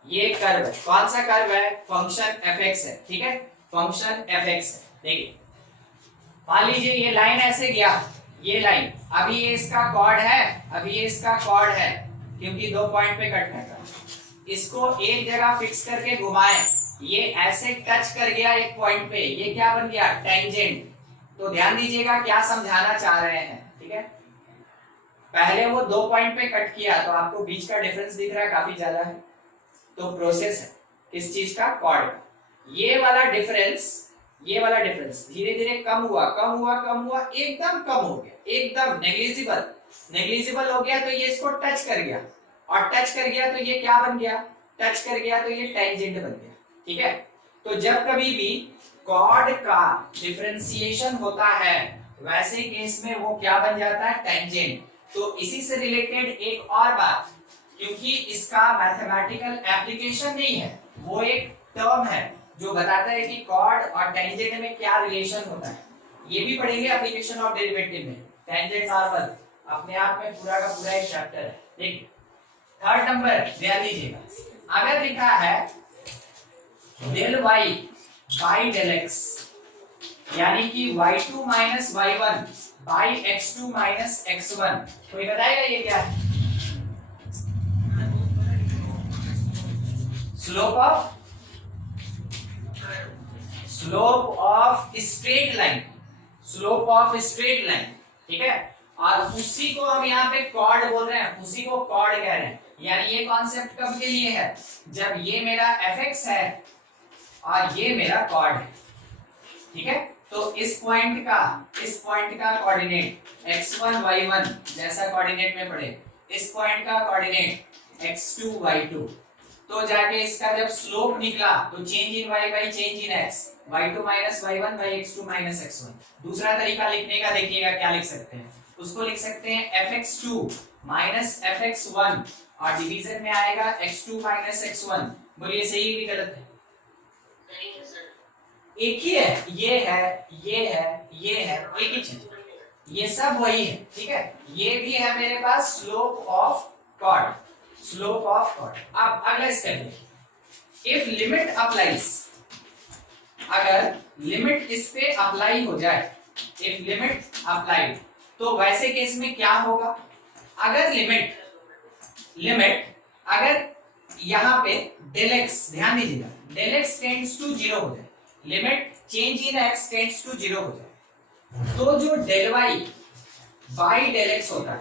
ये कर्व है। कौन सा कर्व है, फंक्शन fx है। ठीक है, फंक्शन fx है। देखिए मान लीजिए ये लाइन ऐसे गया, ये लाइन, अभी ये इसका कॉर्ड है, अभी ये इसका कॉर्ड है क्योंकि 2 पॉइंट पे कट है। इसको एक जगह फिक्स करके घुमाए, ये ऐसे टच कर गया एक पॉइंट पे, ये क्या बन गया, टेंजेंट। तो ध्यान दीजिएगा क्या समझाना चाह रहे हैं। ठीक है, पहले वो 2 पॉइंट पे कट किया तो आपको बीच का डिफरेंस दिख रहा है, काफी ज्यादा है। तो प्रोसेस है किस चीज का, कॉर्ड का। ये वाला डिफरेंस धीरे धीरे कम हुआ, एकदम कम हो गया, एकदम नेग्लिजिबल हो गया। तो ये इसको टच कर गया, और टच कर गया तो ये क्या बन गया, टच कर गया तो ये टेंजेंट बन गया। ठीक है, तो जब कभी भी कॉर्ड का डिफरेंशिएशन होता है वैसे केस में वो क्या बन जाता है, टेंजेंट। तो इसी से रिलेटेड एक और बात, क्योंकि इसका मैथमेटिकल एप्लीकेशन नहीं है, वो एक टर्म है जो बताता है कि कॉर्ड और टेंजेंट में क्या रिलेशन होता है। ये भी पढ़ेंगे एप्लीकेशन ऑफ डेरिवेटिव में। टेंजेंट नॉर्मल अपने आप में पूरा का पूरा एक चैप्टर है। देखिए थर्ड नंबर ध्यान दीजिएगा, अगर लिखा है del y by del x, यानी कि y2 minus y1 by x2 minus x1, कोई बताएगा ये क्या है? स्लोप ऑफ स्ट्रेट लाइन, ठीक है। और उसी को हम यहाँ पे कॉर्ड बोल रहे हैं, उसी को कॉर्ड कह रहे हैं। यानी ये कॉन्सेप्ट कब के लिए है, जब ये मेरा fx है और ये मेरा कॉर्ड है। ठीक है, तो इस पॉइंट का कोऑर्डिनेट x1 y1 जैसा कोऑर्डिनेट में पढ़े, इस पॉइंट का कोऑर्डिनेट x2 y2। तो जाके इसका जब स्लोप निकला तो change in y by change in x, y2 minus y1 by x2 minus x1। दूसरा तरीका लिखने का देखिएगा क्या लिख सकते हैं, उसको लिख सकते हैं fx2 माइनस fx1 और डिवीजन में आएगा x2 माइनस x1। बोलिए सही भी गलत है? एक ही है, ये है, ये है, ये है, एक ही चीज, ये सब वही है। ठीक है, ये भी है मेरे पास स्लोप ऑफ कॉर्ड, अब अगला स्टेप, इफ लिमिट अप्लाइज, अगर लिमिट इस पे अप्लाई हो जाए, इफ लिमिट अप्लाइड, तो वैसे केस में क्या होगा, अगर लिमिट अगर यहाँ पे डेल एक्स, ध्यान दीजिएगा, डेल एक्स टेंड्स टू 0 हो जाए, limit change in x tends to 0 हो जाए, तो जो del y by del x होता है,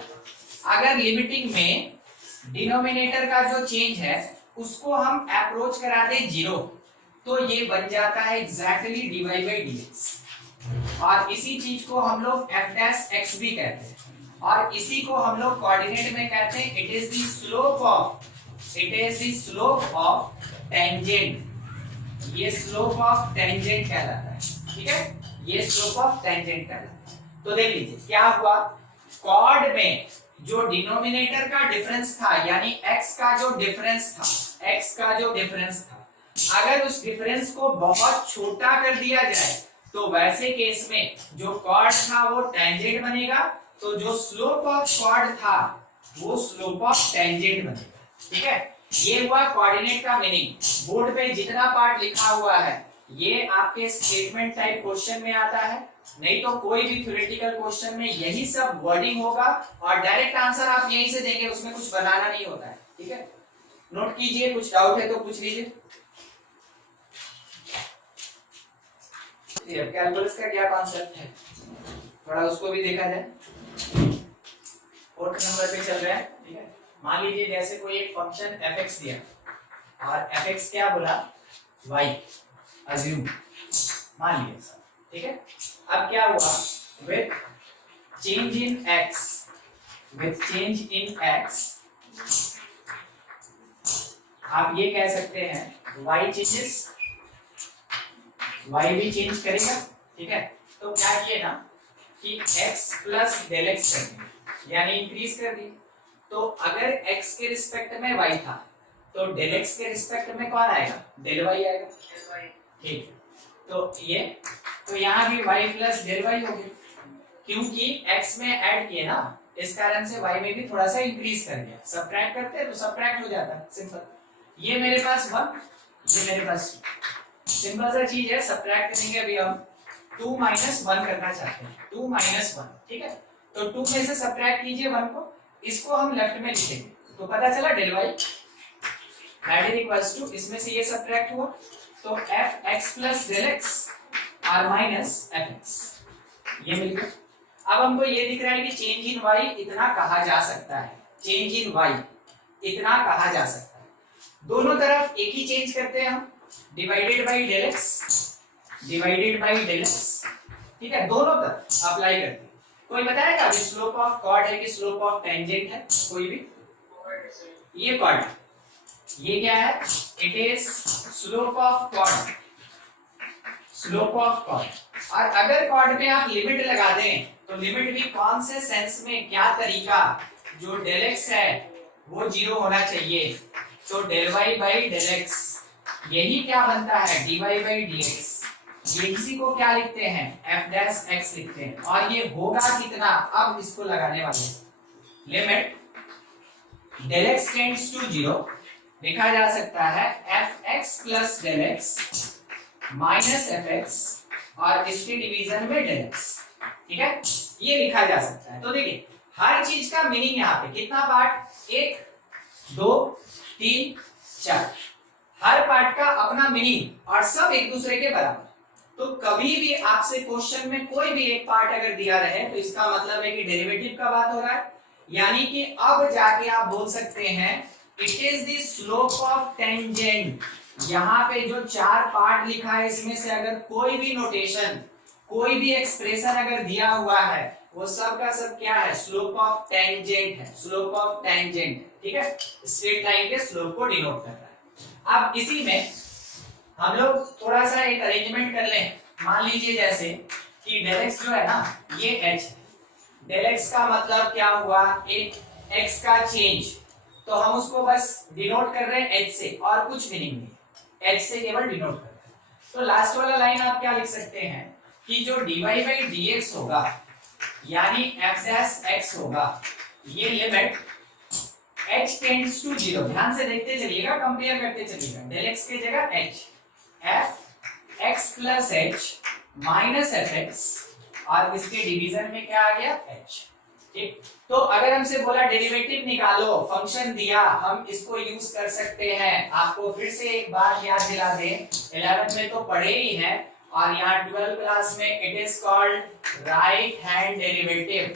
अगर लिमिटिंग में डिनोमिनेटर का जो चेंज है उसको हम अप्रोच करा दें 0, तो ये बन जाता है एग्जैक्टली dy बाई dx। और इसी चीज को हम लोग f डैश x भी कहते हैं, और इसी को हम लोग कोऑर्डिनेट में कहते हैं it is the slope of tangent. ये स्लोप ऑफ टेंजेंट कहलाता है। ठीक है, ये स्लोप ऑफ टेंजेंट कहलाता है। तो देख लीजिए क्या हुआ, कॉर्ड में जो डिनोमिनेटर का डिफरेंस था, यानी x का जो डिफरेंस था, अगर उस डिफरेंस को बहुत छोटा कर दिया जाए तो वैसे केस में जो कॉर्ड था वो टेंजेंट बनेगा, तो जो स्लोप ऑफ कॉर्ड था वो स्लोप ऑफ टेंजेंट बनेगा। ठीक है, ये हुआ कोऑर्डिनेट का मीनिंग। बोर्ड पे जितना पार्ट लिखा हुआ है ये आपके स्टेटमेंट टाइप क्वेश्चन में आता है, नहीं तो कोई भी थ्योरेटिकल क्वेश्चन में यही सब वर्डिंग होगा और डायरेक्ट आंसर आप यहीं से देंगे, उसमें कुछ बनाना नहीं होता है। ठीक है, नोट कीजिए, कुछ डाउट है तो पूछ लीजिए। कैलकुलस का क्या कॉन्सेप्ट है, थोड़ा उसको भी देखा जाए। 4th नंबर पे चल रहा है। ठीक है, मान लीजिए जैसे कोई एक फंक्शन fx दिया और fx क्या बोला, y अज्यूम मान लिया सर। ठीक है, अब क्या हुआ, विथ चेंज इन x आप ये कह सकते हैं y चेंजेस, y भी चेंज करेगा। ठीक है, तो क्या किए ना कि x प्लस डेल एक्स कर दिए, यानी इंक्रीज कर दिए। तो अगर x के रिस्पेक्ट में y था तो डेल x के रिस्पेक्ट में कौन आएगा, डेल y आएगा। ठीक है, तो ये तो यहाँ भी y प्लस डेल y हो गया, क्योंकि x में ऐड किए ना, इस कारण से y में भी थोड़ा सा इंक्रीज कर दिया। सब्ट्रैक्ट करते हैं तो सब्ट्रैक्ट हो जाता है, सिंपल। ये मेरे पास 1, ये मेरे पास 2, सिंपल सा चीज है। सब्ट्रैक्ट करेंगे अभी हम 2 माइनस 1 करना चाहते हैं, 2 माइनस 1। ठीक है, तो 2 में से सब्ट्रैक्ट कीजिए 1 को, इसको हम लेफ्ट में लिखेंगे तो पता चला del y that is equals to, इसमें से ये सब्ट्रैक्ट हुआ तो fx plus del x r minus fx, ये मिल गया। अब हमको ये दिख रहा है कि चेंज इन y इतना कहा जा सकता है, चेंज इन y इतना कहा जा सकता है। दोनों तरफ एक ही चेंज करते हैं हम, डिवाइडेड बाई डेल एक्स। ठीक है, दोनों तरफ अप्लाई करते हैं। कोई बताएगा अभी स्लोप ऑफ कॉर्ड है कि स्लोप ऑफ टेंजेंट है, कोई भी? ये कॉर्ड, ये क्या है, it is slope of chord, slope of chord. और अगर कॉर्ड में आप लिमिट लगा दें तो लिमिट भी कौन से सेंस में, क्या तरीका, जो डेल एक्स है वो 0 होना चाहिए, तो del y by del x यही क्या बनता है, dy बाई dx। ये इसी को क्या लिखते हैं, f डैश x लिखते हैं। और ये होगा कितना, अब इसको लगाने वाले, limit del x tends to 0 लिखा जा सकता है fx plus del x minus fx और इसके डिवीजन में डेल x। ठीक है, ये लिखा जा सकता है। तो देखिए हर चीज का मीनिंग यहाँ पे कितना पार्ट, 1 2 3 4, हर पार्ट का अपना मीनिंग और सब एक दूसरे के बराबर। तो कभी भी आपसे क्वेश्चन में कोई भी एक पार्ट अगर दिया रहे तो इसका मतलब है कि डेरिवेटिव का बात हो रहा है, यानी कि अब जाके आप बोल सकते हैं it is the slope of tangent. यहाँ पे जो 4 पार्ट लिखा है इसमें से अगर कोई भी नोटेशन, कोई भी एक्सप्रेशन अगर दिया हुआ है वो सब का सब क्या है, स्लोप ऑफ टेंजेंट है, स्लोप ऑफ टेंजेंट। ठीक है, स्ट्रेट लाइन के स्लोप को डिनोट कर रहा है। अब इसी में हम लोग थोड़ा सा एक अरेंजमेंट कर लें। मान लीजिए जैसे कि डेल एक्स जो है ना ये h, डेल एक्स का मतलब क्या हुआ, एक x का चेंज, तो हम उसको बस डिनोट कर रहे हैं h से और कुछ मीनिंग नहीं, h से केवल डिनोट कर रहे हैं। तो लास्ट वाला लाइन आप क्या लिख सकते हैं कि जो dy बाई dx होगा यानी f डैश x होगा, ये लिमिट h टेंड्स टू 0, ध्यान से देखते चलिएगा, कंपेयर करते चलिएगा, डेल x की जगह h, f x plus h minus f x और इसके डिवीजन में क्या आ गया, h। ठीक, तो अगर हमसे बोला डेरिवेटिव निकालो, फंक्शन दिया, हम इसको यूज कर सकते हैं। आपको फिर से एक बार याद दिला दें, 11th में तो पढ़े ही हैं और यहाँ 12th क्लास में it is called right hand derivative.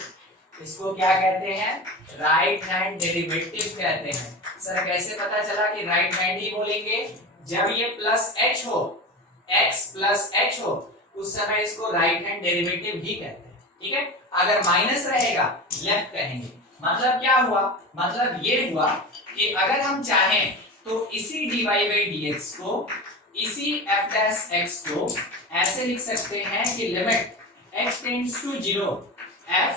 इसको क्या कहते हैं, राइट हैंड डेरिवेटिव कहते हैं। सर कैसे पता चला कि राइट हैंड ही बोलेंगे, जब ये प्लस h हो, x प्लस h हो, उस समय इसको राइट हैंड डेरिवेटिव ही कहते हैं। ठीक है, अगर माइनस रहेगा लेफ्ट कहेंगे। मतलब क्या हुआ, मतलब ये हुआ कि अगर हम चाहें तो इसी dy बाई dx को, इसी f डैश x को ऐसे लिख सकते हैं कि limit h tends to 0 f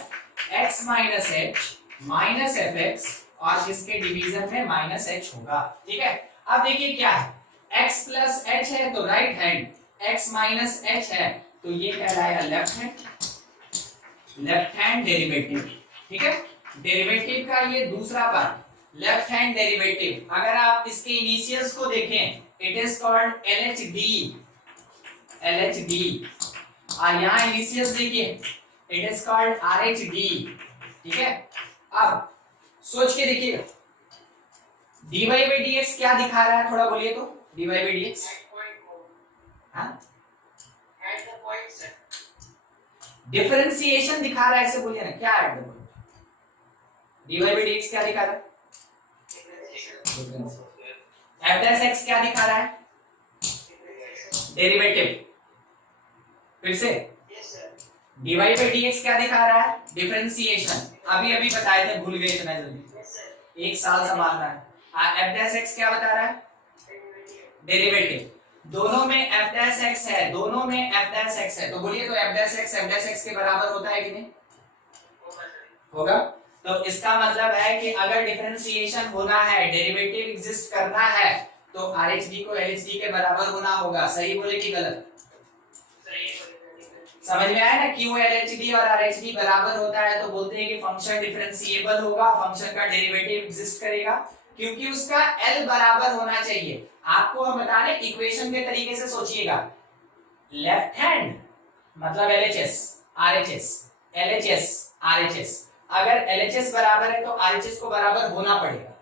x minus h minus f x और जिसके डिवीजन में माइनस एच होगा। ठीक है, अब देखिए क्या है, x प्लस एच है तो right hand, x minus H है तो ये कहलाएगा लेफ्ट हैंड डेरिवेटिव। ठीक है, डेरिवेटिव का ये दूसरा पार्ट लेफ्ट हैंड डेरिवेटिव। अगर आप इसके इनिशियल्स को देखें, इट इज कॉल्ड LHD और यहाँ इनिशियल्स देखिए, इट इज कॉल्ड RH_D। ठीक है, अब सोच के देखिएगा dy by dx क्या दिखा रहा है, थोड़ा बोलिए तो। dy by dx At the point sir. Differentiation दिखा रहा है, ऐसे बोलिए ना, क्या है dy by dx क्या दिखा रहा है, f dash x क्या दिखा रहा है, डेरिवेटिव। फिर से Yes sir. dy by dx क्या दिखा रहा है, डिफरेंशिएशन। अभी अभी बताए थे, भूल गए इतना जल्दी, Yes sir. एक साल संभालना है। f dash x क्या बता रहा है, डेरिवेटिव। दोनों में f dash x है, दोनों में f dash x है, तो बोलिए तो f dash x के बराबर होता है कि नहीं, होगा। तो इसका मतलब है कि अगर डिफरेंशिएशन होना है, डेरिवेटिव एग्जिस्ट करना है, तो RH_D को LHD के बराबर होना होगा। सही बोले कि गलत, समझ में आया ना, क्यों LHD और RH_D बराबर होता है, तो बोलते हैं कि फंक्शन डिफरेंशिएबल होगा, फंक्शन का डेरिवेटिव एग्जिस्ट करेगा, क्योंकि उसका L बराबर होना चाहिए। आपको हम बता रहे इक्वेशन के तरीके से सोचिएगा, लेफ्ट हैंड मतलब LHS RHS, LHS RHS, अगर LHS बराबर है तो RHS को बराबर होना पड़ेगा,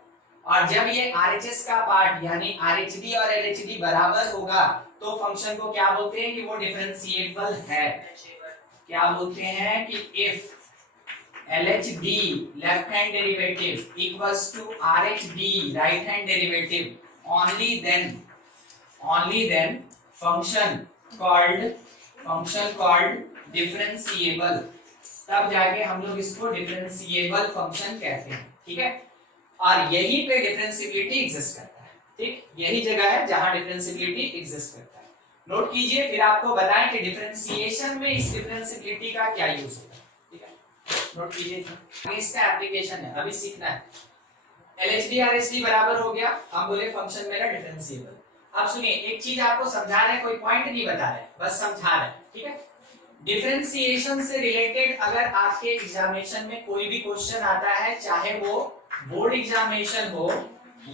और जब ये RHS का पार्ट यानी RH_D और LHD बराबर होगा तो फंक्शन को क्या बोलते हैं कि वो डिफरेंशिएबल है। क्या बोलते हैं कि if LHD left hand derivative equals to RH_D right hand derivative, only then function called differentiable, तब जाके हम लोग इसको डिफरेंशिएबल फंक्शन कहते हैं। ठीक है, और यहीं पे डिफरेंशिएबिलिटी एग्जिस्ट करता है। ठीक, यही जगह है जहां डिफरेंशिएबिलिटी एग्जिस्ट करता है। नोट कीजिए, फिर आपको बताएं कि डिफरेंशिएशन में इस डिफरेंशिएबिलिटी का क्या यूज होता है। ठीक है, नोट कीजिए, इसका एप्लीकेशन है, अभी सीखना है। LHD RHD बराबर हो गया, हम बोले फंक्शन मेरा डिफरेंशिएबल। अब सुनिए, एक चीज आपको समझा रहे हैं, कोई पॉइंट नहीं बता रहे, बस समझा रहे हैं। ठीक है, डिफरेंशिएशन से रिलेटेड अगर आपके एग्जामिनेशन में कोई भी क्वेश्चन आता है, चाहे वो बोर्ड एग्जामिनेशन हो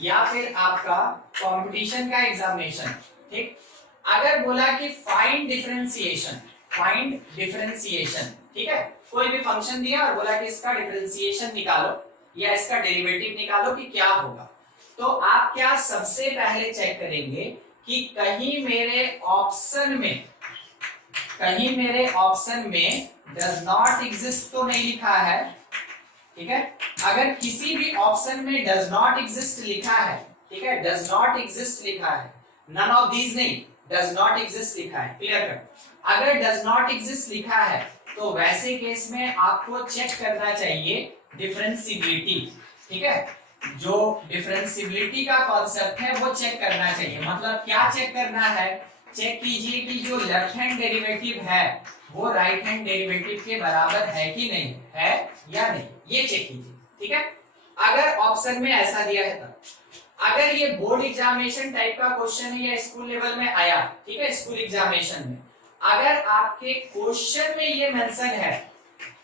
या फिर आपका कंपटीशन का एग्जामिनेशन, ठीक, अगर बोला कि फाइंड डिफरेंशिएशन, ठीक है, कोई भी फंक्शन दिया और बोला कि इसका डिफरेंशिएशन निकालो या इसका डेरिवेटिव निकालो कि क्या होगा, तो आप क्या सबसे पहले चेक करेंगे कि कहीं मेरे ऑप्शन में डज नॉट एग्जिस्ट तो नहीं लिखा है। ठीक है, अगर किसी भी ऑप्शन में डज नॉट एग्जिस्ट लिखा है, ठीक है, डज नॉट एग्जिस्ट लिखा है, नन ऑफ दीज नहीं, डज नॉट एग्जिस्ट लिखा है, क्लियर कट। अगर डज नॉट एग्जिस्ट लिखा है तो वैसे केस में आपको चेक करना चाहिए डिफरेंशिएबिलिटी। ठीक है, जो डिफरेंशिएबिलिटी का कॉन्सेप्ट है वो चेक करना चाहिए। मतलब क्या चेक करना है, चेक कीजिए कि जो लेफ्ट हैंड डेरिवेटिव है वो राइट हैंड डेरिवेटिव के बराबर है कि नहीं, है या नहीं, ये चेक कीजिए। ठीक है, अगर ऑप्शन में ऐसा दिया है तब, अगर ये बोर्ड एग्जामिनेशन टाइप का क्वेश्चन है या स्कूल लेवल में आया, ठीक है, स्कूल एग्जामिनेशन में अगर आपके क्वेश्चन में ये मेंशन है,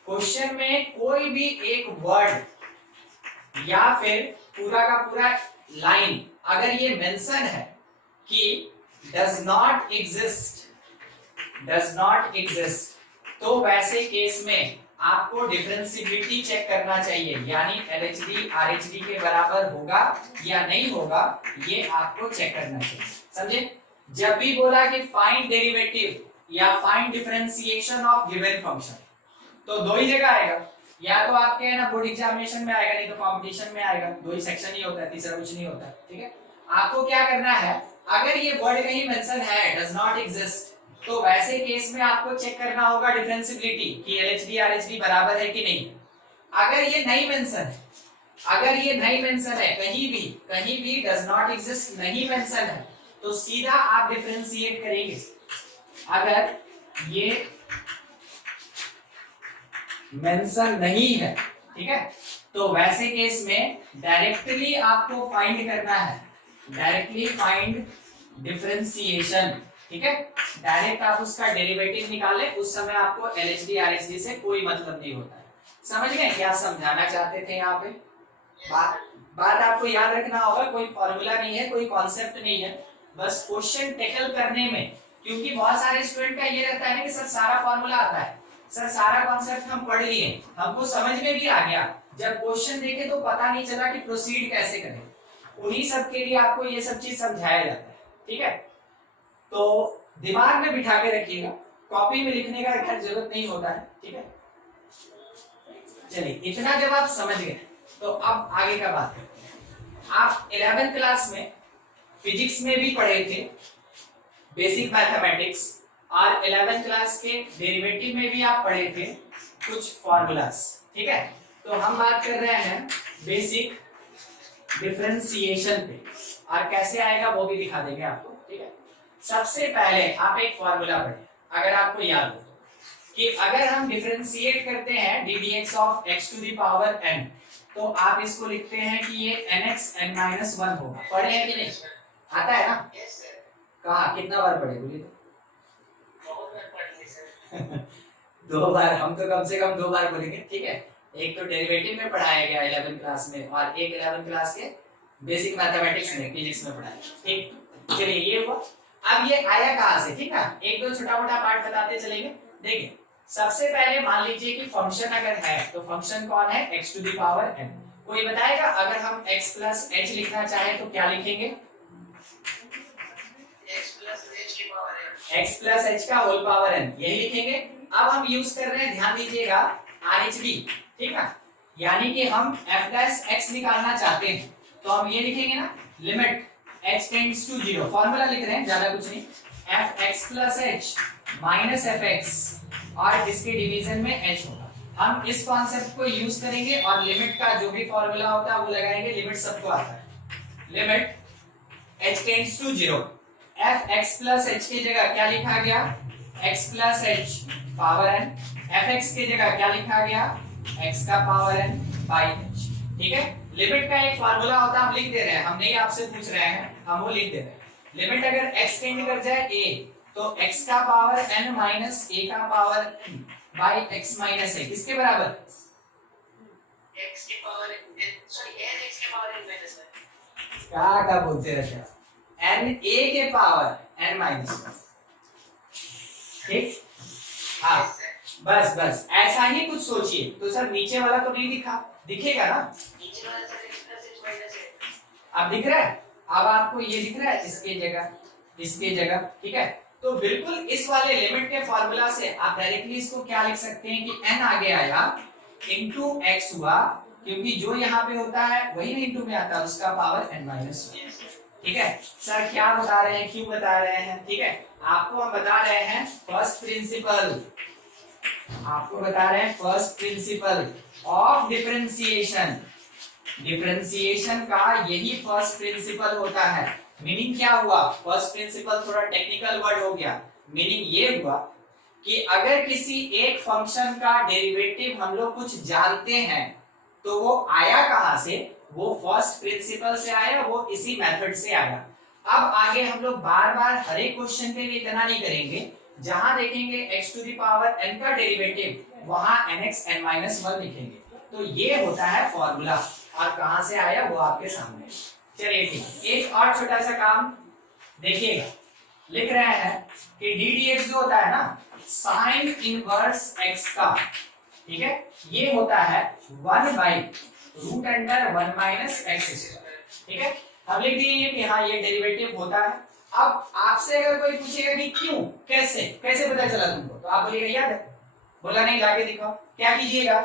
क्वेश्चन में कोई भी एक वर्ड या फिर पूरा का पूरा लाइन अगर ये मेंशन है कि डज नॉट एग्जिस्ट, तो वैसे केस में आपको डिफरेंशिएबिलिटी चेक करना चाहिए, यानी LHD RHD के बराबर होगा या नहीं होगा, ये आपको चेक करना चाहिए। समझे, जब भी बोला कि फाइंड डेरिवेटिव या find differentiation of given function, तो दो ही जगह आएगा, या तो आपके है ना बोर्ड एग्जामिनेशन में आएगा, नहीं तो कंपटीशन में आएगा, दो ही सेक्शन ही होता है, तीसरा कुछ नहीं होता। ठीक है, आपको क्या करना है, अगर ये वर्ड कहीं मेंशन है डज नॉट एग्जिस्ट, तो वैसे केस में आपको चेक करना होगा डिफरेंशिएबिलिटी कि LHD RHD बराबर है कि नहीं। अगर ये नहीं मेंशन है, कहीं भी डज नॉट एग्जिस्ट नहीं मेंशन है, तो सीधा आप डिफरेंशिएट करेंगे। अगर ये मेंशन नहीं है, ठीक है, तो वैसे केस में डायरेक्टली आपको फाइंड करना है, डायरेक्टली फाइंड डिफरेंशिएशन, ठीक है। डायरेक्ट आप उसका डेरिवेटिव निकालें, उस समय आपको एलएचडी आरएचडी से कोई मतलब नहीं होता है। समझ गए क्या समझाना चाहते थे यहाँ पे? बात आपको याद रखना होगा, कोई फॉर्मूला नहीं है, कोई कॉन्सेप्ट नहीं है, बस क्वेश्चन टैकल करने में, क्योंकि बहुत सारे स्टूडेंट का ये रहता है कि सर सारा फॉर्मूला आता है, सर सारा कॉन्सेप्ट हम पढ़ लिए, हमको समझ में भी आ गया, जब क्वेश्चन देखे तो पता नहीं चला कि प्रोसीड कैसे करें। उन्हीं सब के लिए आपको ये सब चीज समझाया जाता है, ठीक है। तो दिमाग में बिठा के रखिएगा, कॉपी में लिखने का खैर जरूरत नहीं होता है, ठीक है। चलिए इतना जब आप समझ गए तो अब आगे का बात करते हैं। आप 11th क्लास में फिजिक्स में भी पढ़े थे बेसिक मैथमेटिक्स, और 11th क्लास के डेरिवेटिव में भी आप पढ़े थे कुछ फॉर्मूलास, ठीक है। तो हम बात कर रहे हैं बेसिक डिफरेंशिएशन पे, और कैसे आएगा वो भी दिखा देंगे आपको, ठीक है। सबसे पहले आप एक फॉर्मूला पढ़ें, अगर आपको याद हो कि अगर हम डिफरेंशिएट करते हैं d d x of x to the power n, तो आप इसको लिखते हैं कि ये nx n-1 होगा। पढ़े हैं कि नहीं? आता है ना? यस सर, कहा कितना बार पढ़े बोलिए तो? बहुत बार पढ़ लिए सर। 2 बार, हम तो कम से कम 2 बार बोलेंगे, ठीक है। एक तो डेरिवेटिव में पढ़ाया गया 11th क्लास में, और एक 11th क्लास के बेसिक मैथमेटिक्स में, फिजिक्स में पढ़ाया, ठीक। चलिए ये हुआ। अब ये आया कहां से, ठीक ना, एक दो छोटा मोटा पार्ट बताते चलेंगे। देखिए सबसे पहले मान लीजिए कि फंक्शन अगर है, तो फंक्शन कौन है? x to the power n। कोई बताएगा अगर हम x प्लस h लिखना चाहे तो क्या लिखेंगे? x प्लस h का होल पावर n, यही लिखेंगे। अब हम यूज कर रहे हैं, ध्यान दीजिएगा, RHD, ठीक है। यानी कि हम f डैश x निकालना चाहते हैं, तो हम ये लिखेंगे ना, limit h tends to 0, formula लिख रहे हैं, ज्यादा कुछ नहीं, fx plus h minus fx, और इसके डिवीजन में h होगा। हम इस कॉन्सेप्ट को यूज करेंगे और लिमिट का जो भी फॉर्मूला होता है वो लगाएंगे, लिमिट सबको आता है। Limit h tends to 0, fx plus h की जगह क्या लिखा गया? x plus h power n, fx की जगह क्या लिखा गया? x का पावर n बाई h, ठीक है। लिमिट का एक फॉर्मूला होता है, हम लिख दे रहे हैं, हम नहीं आपसे पूछ रहे हैं, हम वो लिख दे रहे हैं। लिमिट अगर x टेंड कर जाए a, तो x का पावर n माइनस a का power by x minus a किसके बराबर? x के power n, sorry n x के पावर n माइनस 1। क्या बोलते रहते हैं? n a के पावर n माइनस 1, ठीक। हाँ बस बस ऐसा ही कुछ सोचिए। तो सर नीचे वाला तो नहीं दिखा, दिखेगा ना? नीचे वाला sir x plus h minus a। अब दिख रहा है? अब आपको ये दिख रहा है इसके जगह, ठीक है। तो बिल्कुल इस वाले लिमिट के फार्मूला से आप डायरेक्टली इसको क्या लिख सकते हैं कि n आगे आया इनटू x हुआ, क्योंकि जो यहाँ पे होता है वही इनटू में आता है, उसका पावर n माइनस, ठीक है। सर क्या बता रहे हैं, क्यों बता रहे हैं, ठीक है। आपको हम बता रहे हैं फर्स्ट प्रिंसिपल, आपको बता रहे हैं first principle of differentiation. Differentiation का यही फर्स्ट प्रिंसिपल होता है। मीनिंग क्या हुआ? फर्स्ट प्रिंसिपल थोड़ा टेक्निकल वर्ड हो गया। मीनिंग ये हुआ कि अगर किसी एक फंक्शन का डेरिवेटिव हम लोग कुछ जानते हैं, तो वो आया कहां से? वो फर्स्ट प्रिंसिपल से आया, वो इसी मेथड से आया। अब आगे हम लोग बार बार हर एक क्वेश्चन के लिए इतना नहीं करेंगे, जहां देखेंगे x to the power n का डेरिवेटिव वहां nx n-1 लिखेंगे। तो ये होता है फॉर्मूला, और कहां से आया वो आपके सामने। चलिए ठीक, एक और छोटा सा काम देखिएगा, लिख रहे हैं कि डी डी एक्स जो होता है ना, साइन इनवर्स x का, ठीक है, ये होता है 1 by root under 1 minus x square, ठीक है। हम लिख दिए कि हाँ ये डेरिवेटिव होता है। अब आपसे अगर कोई पूछेगा कि क्यों, कैसे पता चला तुमको, तो आप बोलिएगा याद है, बोला नहीं, लाके दिखाओ। क्या कीजिएगा,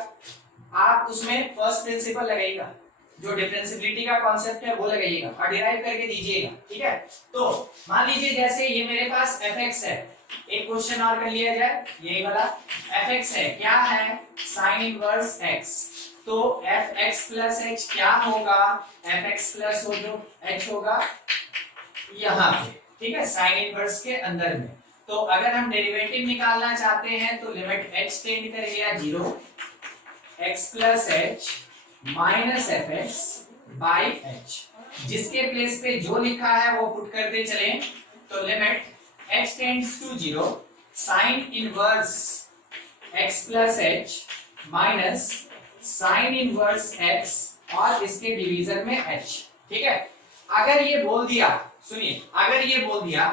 आप उसमें फर्स्ट प्रिंसिपल लगाइएगा, जो डिफरेंशिएबिलिटी का कॉन्सेप्ट है वो लगाइएगा और डिराइव करके दीजिएगा, ठीक है। तो मान लीजिए जैसे ये मेरे पास fx है, एक क्वेश्चन और कर लिया जाए, यही वाला fx है, क्या है? साइन इनवर्स x, तो fx प्लस h क्या होगा? fx प्लस हो जो h होगा यहाँ पे, ठीक है, साइन इनवर्स के अंदर में। तो अगर हम डेरिवेटिव निकालना चाहते हैं तो लिमिट h टेंड कर गया 0, x plus h minus f x by h, जिसके प्लेस पे जो लिखा है वो पुट करते चले। तो limit h tends to 0 sine inverse x plus h minus sine inverse x और इसके डिवीजन में h। ठीक है, अगर ये बोल दिया, सुनिए, अगर ये बोल दिया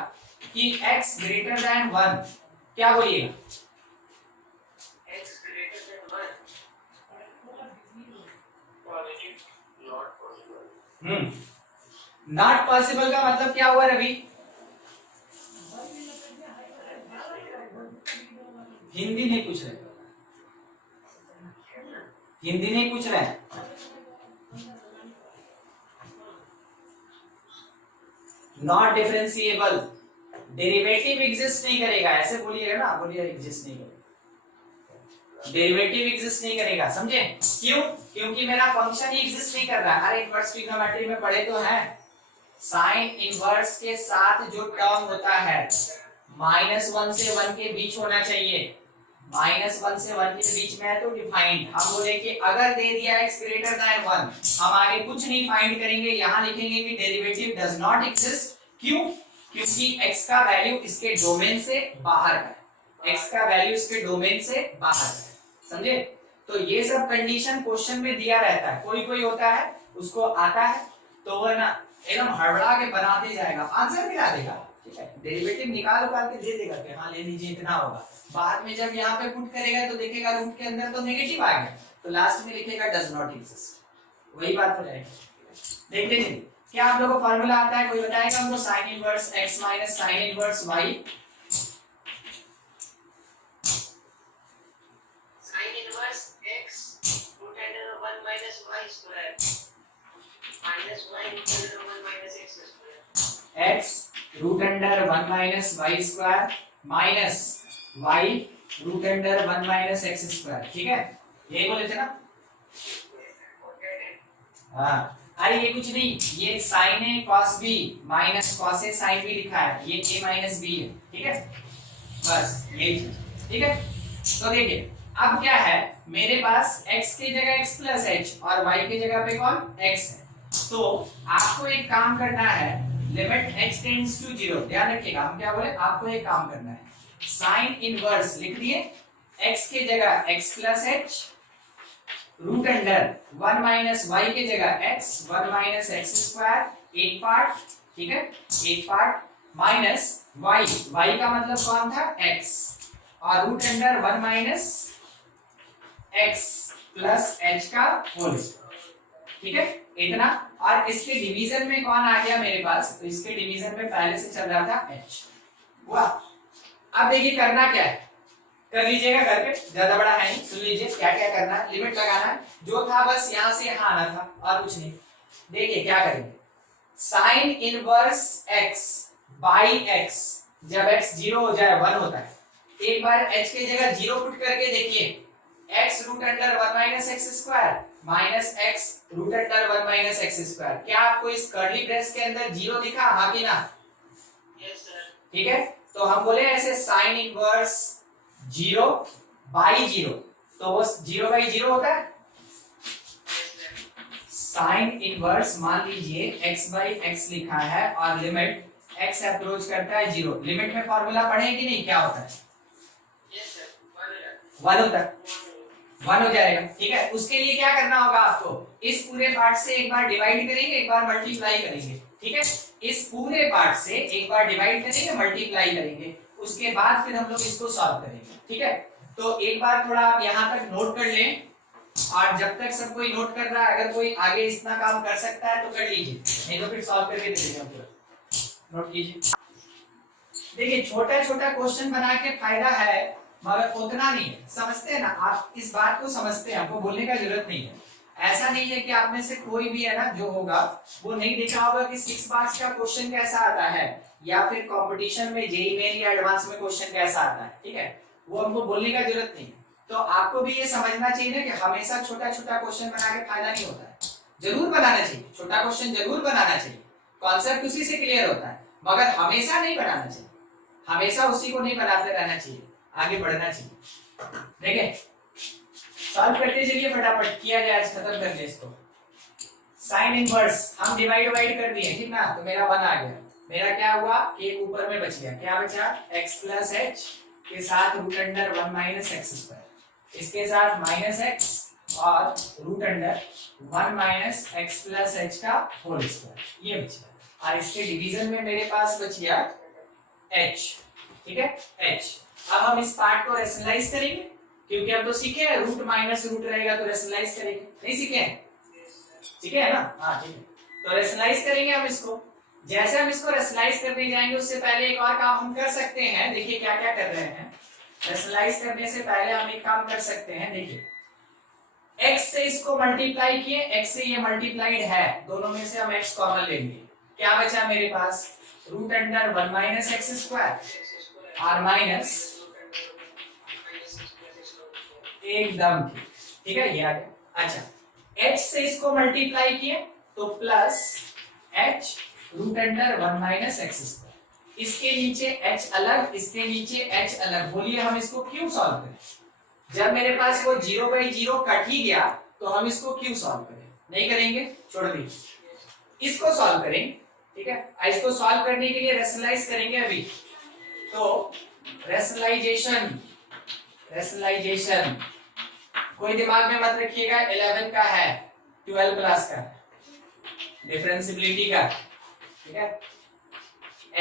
कि x ग्रेटर देन 1, क्या बोलिएगा? x greater than 1 positive not possible। Not possible का मतलब क्या हुआ रवि? हिंदी नहीं पूछ रहे, हिंदी नहीं पूछ रहे हैं। नॉट डिफरेंशिएबल, डेरिवेटिव एग्जिस्ट नहीं करेगा, ऐसे बोलिएगा ना, बोलिए एग्जिस्ट नहीं करेगा, डेरिवेटिव एग्जिस्ट नहीं करेगा, समझे? क्यों? क्योंकि मेरा फंक्शन ही एग्जिस्ट नहीं कर रहा है। अरे इनवर्स ट्रिग्नोमेट्री में पढ़े तो हैं, साइन इनवर्स के साथ जो टर्म होता है -1 से 1 के बीच होना चाहिए, -1 से 1 के बीच में है तो डिफाइंड। हम बोले कि अगर दे दिया x ग्रेटर देन 1, हम आगे कुछ नहीं फाइंड करेंगे, यहां लिखेंगे कि डेरिवेटिव डज नॉट एग्जिस्ट। क्यों? क्योंकि x का वैल्यू इसके डोमेन से बाहर है, x का वैल्यू इसके डोमेन से बाहर है, समझे? तो ये सब कंडीशन क्वेश्चन में दिया रहता है। कोई कोई होता है उसको आता है तो वो ना एकदम हड़बड़ा के बनाते जाएगा, आंसर मिला देगा, ठीक है, डेरिवेटिव निकाल के दे देगा कि हाँ ले लीजिए इतना होगा। बाद में जब यहाँ पे पुट करेगा तो देखेगा रूट के अंदर तो नेगेटिव आ गया, तो लास्ट में लिखेगा डज नॉट एग्जिस्ट। वही बात हो जाएगी। देखते चलिए, क्या आप लोगों को फार्मूला आता है? कोई बताएगा हमको? Sign inverse x minus sine inverse y। sin inverse x root under 1 minus y square minus y root under 1 minus x square। x root under 1 minus y square minus y root under 1 minus x square. ठीक है, यही बोले थे ना? हाँ, अरे ये कुछ नहीं, ये sign A cos B minus cos A sine B लिखा है, ये a माइनस बी है। ठीक है, बस यही चीज। ठीक है, तो देखिए अब क्या है, मेरे पास x की जगह x प्लस एच और y की जगह पे कौन x है। तो आपको एक काम करना है, लिमिट h टेंड्स टू 0, ध्यान रखिएगा, हम क्या बोले, आपको एक काम करना है, साइन इनवर्स लिख दिए, x की जगह x plus h root under 1 minus y की जगह x 1 माइनस एक्स स्क्वायर एक पार्ट। ठीक है, एक पार्ट माइनस y, y का मतलब कौन था x, और root under 1 minus x plus h का होल स्क्वायर। ठीक है, इतना। और इसके डिवीजन में कौन आ गया मेरे पास, तो इसके डिवीजन में पहले से चल रहा था h हुआ। अब देखिए करना क्या है, कर लीजिएगा घर पे, ज्यादा बड़ा है नहीं, सुन लीजिए क्या क्या करना है। लिमिट लगाना है, जो था बस यहां से यहां आना था और कुछ नहीं। देखिए क्या करेंगे, sign inverse x by x, जब x 0 हो जाए 1 होता है, एक बार h की जगह 0 पुट करके देखिए, x root under 1 minus x square minus x root under 1 minus x square. क्या आपको इस कर्ली ब्रेस के अंदर 0 दिखा, हाँ कि ना? Yes sir. ठीक है, तो हम बोले ऐसे साइन इनवर्स 0 बाई 0, तो वो 0 बाई 0 होता है। साइन इनवर्स मान लीजिए x बाई x लिखा है और लिमिट x अप्रोच करता है 0, लिमिट में फॉर्मूला पढ़े कि नहीं, क्या होता है? यस सर, 1 होता है, 1 हो जाएगा। ठीक है, उसके लिए क्या करना होगा आपको, इस पूरे पार्ट से एक बार डिवाइड करेंगे, एक बार मल्टीप्लाई करेंगे। ठीक है, इस पूरे पार्ट से एक बार डिवाइड करेंगे, मल्टीप्लाई करेंगे, उसके बाद फिर हम लोग इसको सॉल्व करेंगे। ठीक है, तो एक बार थोड़ा आप यहाँ तक नोट कर लें, और जब तक सब कोई नोट कर रहा है, अगर कोई आगे इतना काम कर सकता है तो कर लीजिए, नहीं तो फिर सॉल्व करके दे देंगे पूरा। नोट कीजिए। देखिए छोटा छोटा क्वेश्चन बना के फायदा है, मगर उतना नहीं है, समझते हैं ना आप, इस बात को समझते हैं, आपको बोलने का जरूरत नहीं है। ऐसा नहीं है कि आप में से कोई भी है ना जो होगा वो नहीं देखा होगा कि 6 मार्क्स का क्वेश्चन कैसा आता है, या फिर कंपटीशन में जेईई मेन या एडवांस में क्वेश्चन कैसा आता है। ठीक है, वो हमको बोलने का जरूरत नहीं है। तो आपको भी ये समझना चाहिए ना कि हमेशा छोटा छोटा क्वेश्चन बना के फायदा नहीं होता है, जरूर बनाना चाहिए, छोटा क्वेश्चन जरूर बनाना चाहिए, कॉन्सेप्ट उसी से क्लियर होता है, मगर हमेशा नहीं बनाना चाहिए, हमेशा उसी को नहीं बनाते रहना चाहिए, आगे बढ़ना चाहिए। देखिए सॉल्व करते चलिए फटाफट, किया जाए, खत्म कर दे इसको। साइन इनवर्स हम डिवाइड कर दिए, ठीक ना, तो मेरा 1 आ गया। मेरा क्या हुआ, एक ऊपर में बच गया, क्या बचा, x प्लस एच के साथ root under 1 minus x square, इसके साथ माइनस एक्स और root under 1 minus x plus h का होल स्क्वायर, ये बच गया। और इसके डिवीजन में मेरे पास बच गया h, ठीक है, h। अब हम इस पार्ट को रेशनलाइज करेंगे, क्योंकि हम तो सीखे हैं रूट माइनस रूट रहेगा तो रेशनलाइज करेंगे, नहीं सीखे हैं, ठीक है ना, हाँ ठीक है। तो रेशनलाइज करेंगे हम इसको। जैसे हम इसको रेशनलाइज करने जाएंगे उससे पहले एक और काम हम कर सकते हैं, देखिए क्या क्या कर रहे हैं। रेशनलाइज करने से पहले हम एक काम कर सकते हैं, देखिए x से इसको मल्टीप्लाई किए, x से ये मल्टीप्लाइड है, दोनों में से हम x कॉमन लेंगे, क्या बचा मेरे पास, root under 1 minus x square और माइनस, एकदम ठीक है, ये आ गया। अच्छा, h से इसको मल्टीप्लाई किए तो plus h root under 1 minus x square, इसके नीचे h अलग, इसके नीचे h अलग, बोलिए हम इसको क्यों सॉल्व करें। जब मेरे पास वो 0/0 कट ही गया तो हम इसको क्यों सॉल्व करें, नहीं करेंगे, छोड़ दीजिए, इसको सॉल्व करेंगे, ठीक है। इसको सॉल्व करने के लिए रेशनलाइज करेंगे अभी, तो रेशनलाइजेशन कोई दिमाग में मत रखिएगा, 11 का है, 12 क्लास का, डिफरेंशिएबिलिटी का, ठीक है।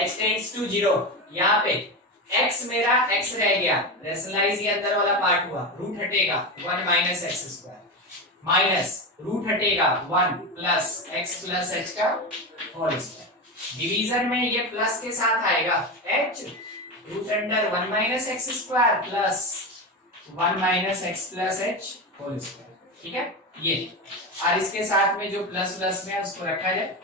h टेंड्स टू 0, यहाँ पे x मेरा x रह गया, रेशनलाइज ये अंदर वाला पार्ट हुआ, रूट हटेगा 1 minus x square, minus root हटेगा 1 प्लस x प्लस h का होल स्क्वायर, डिवीजन में ये प्लस के साथ आएगा h root under 1 minus x square plus 1 minus x plus h whole square, ठीक है, ये। और इसके साथ में जो प्लस प्लस में है उसको रखा जाए,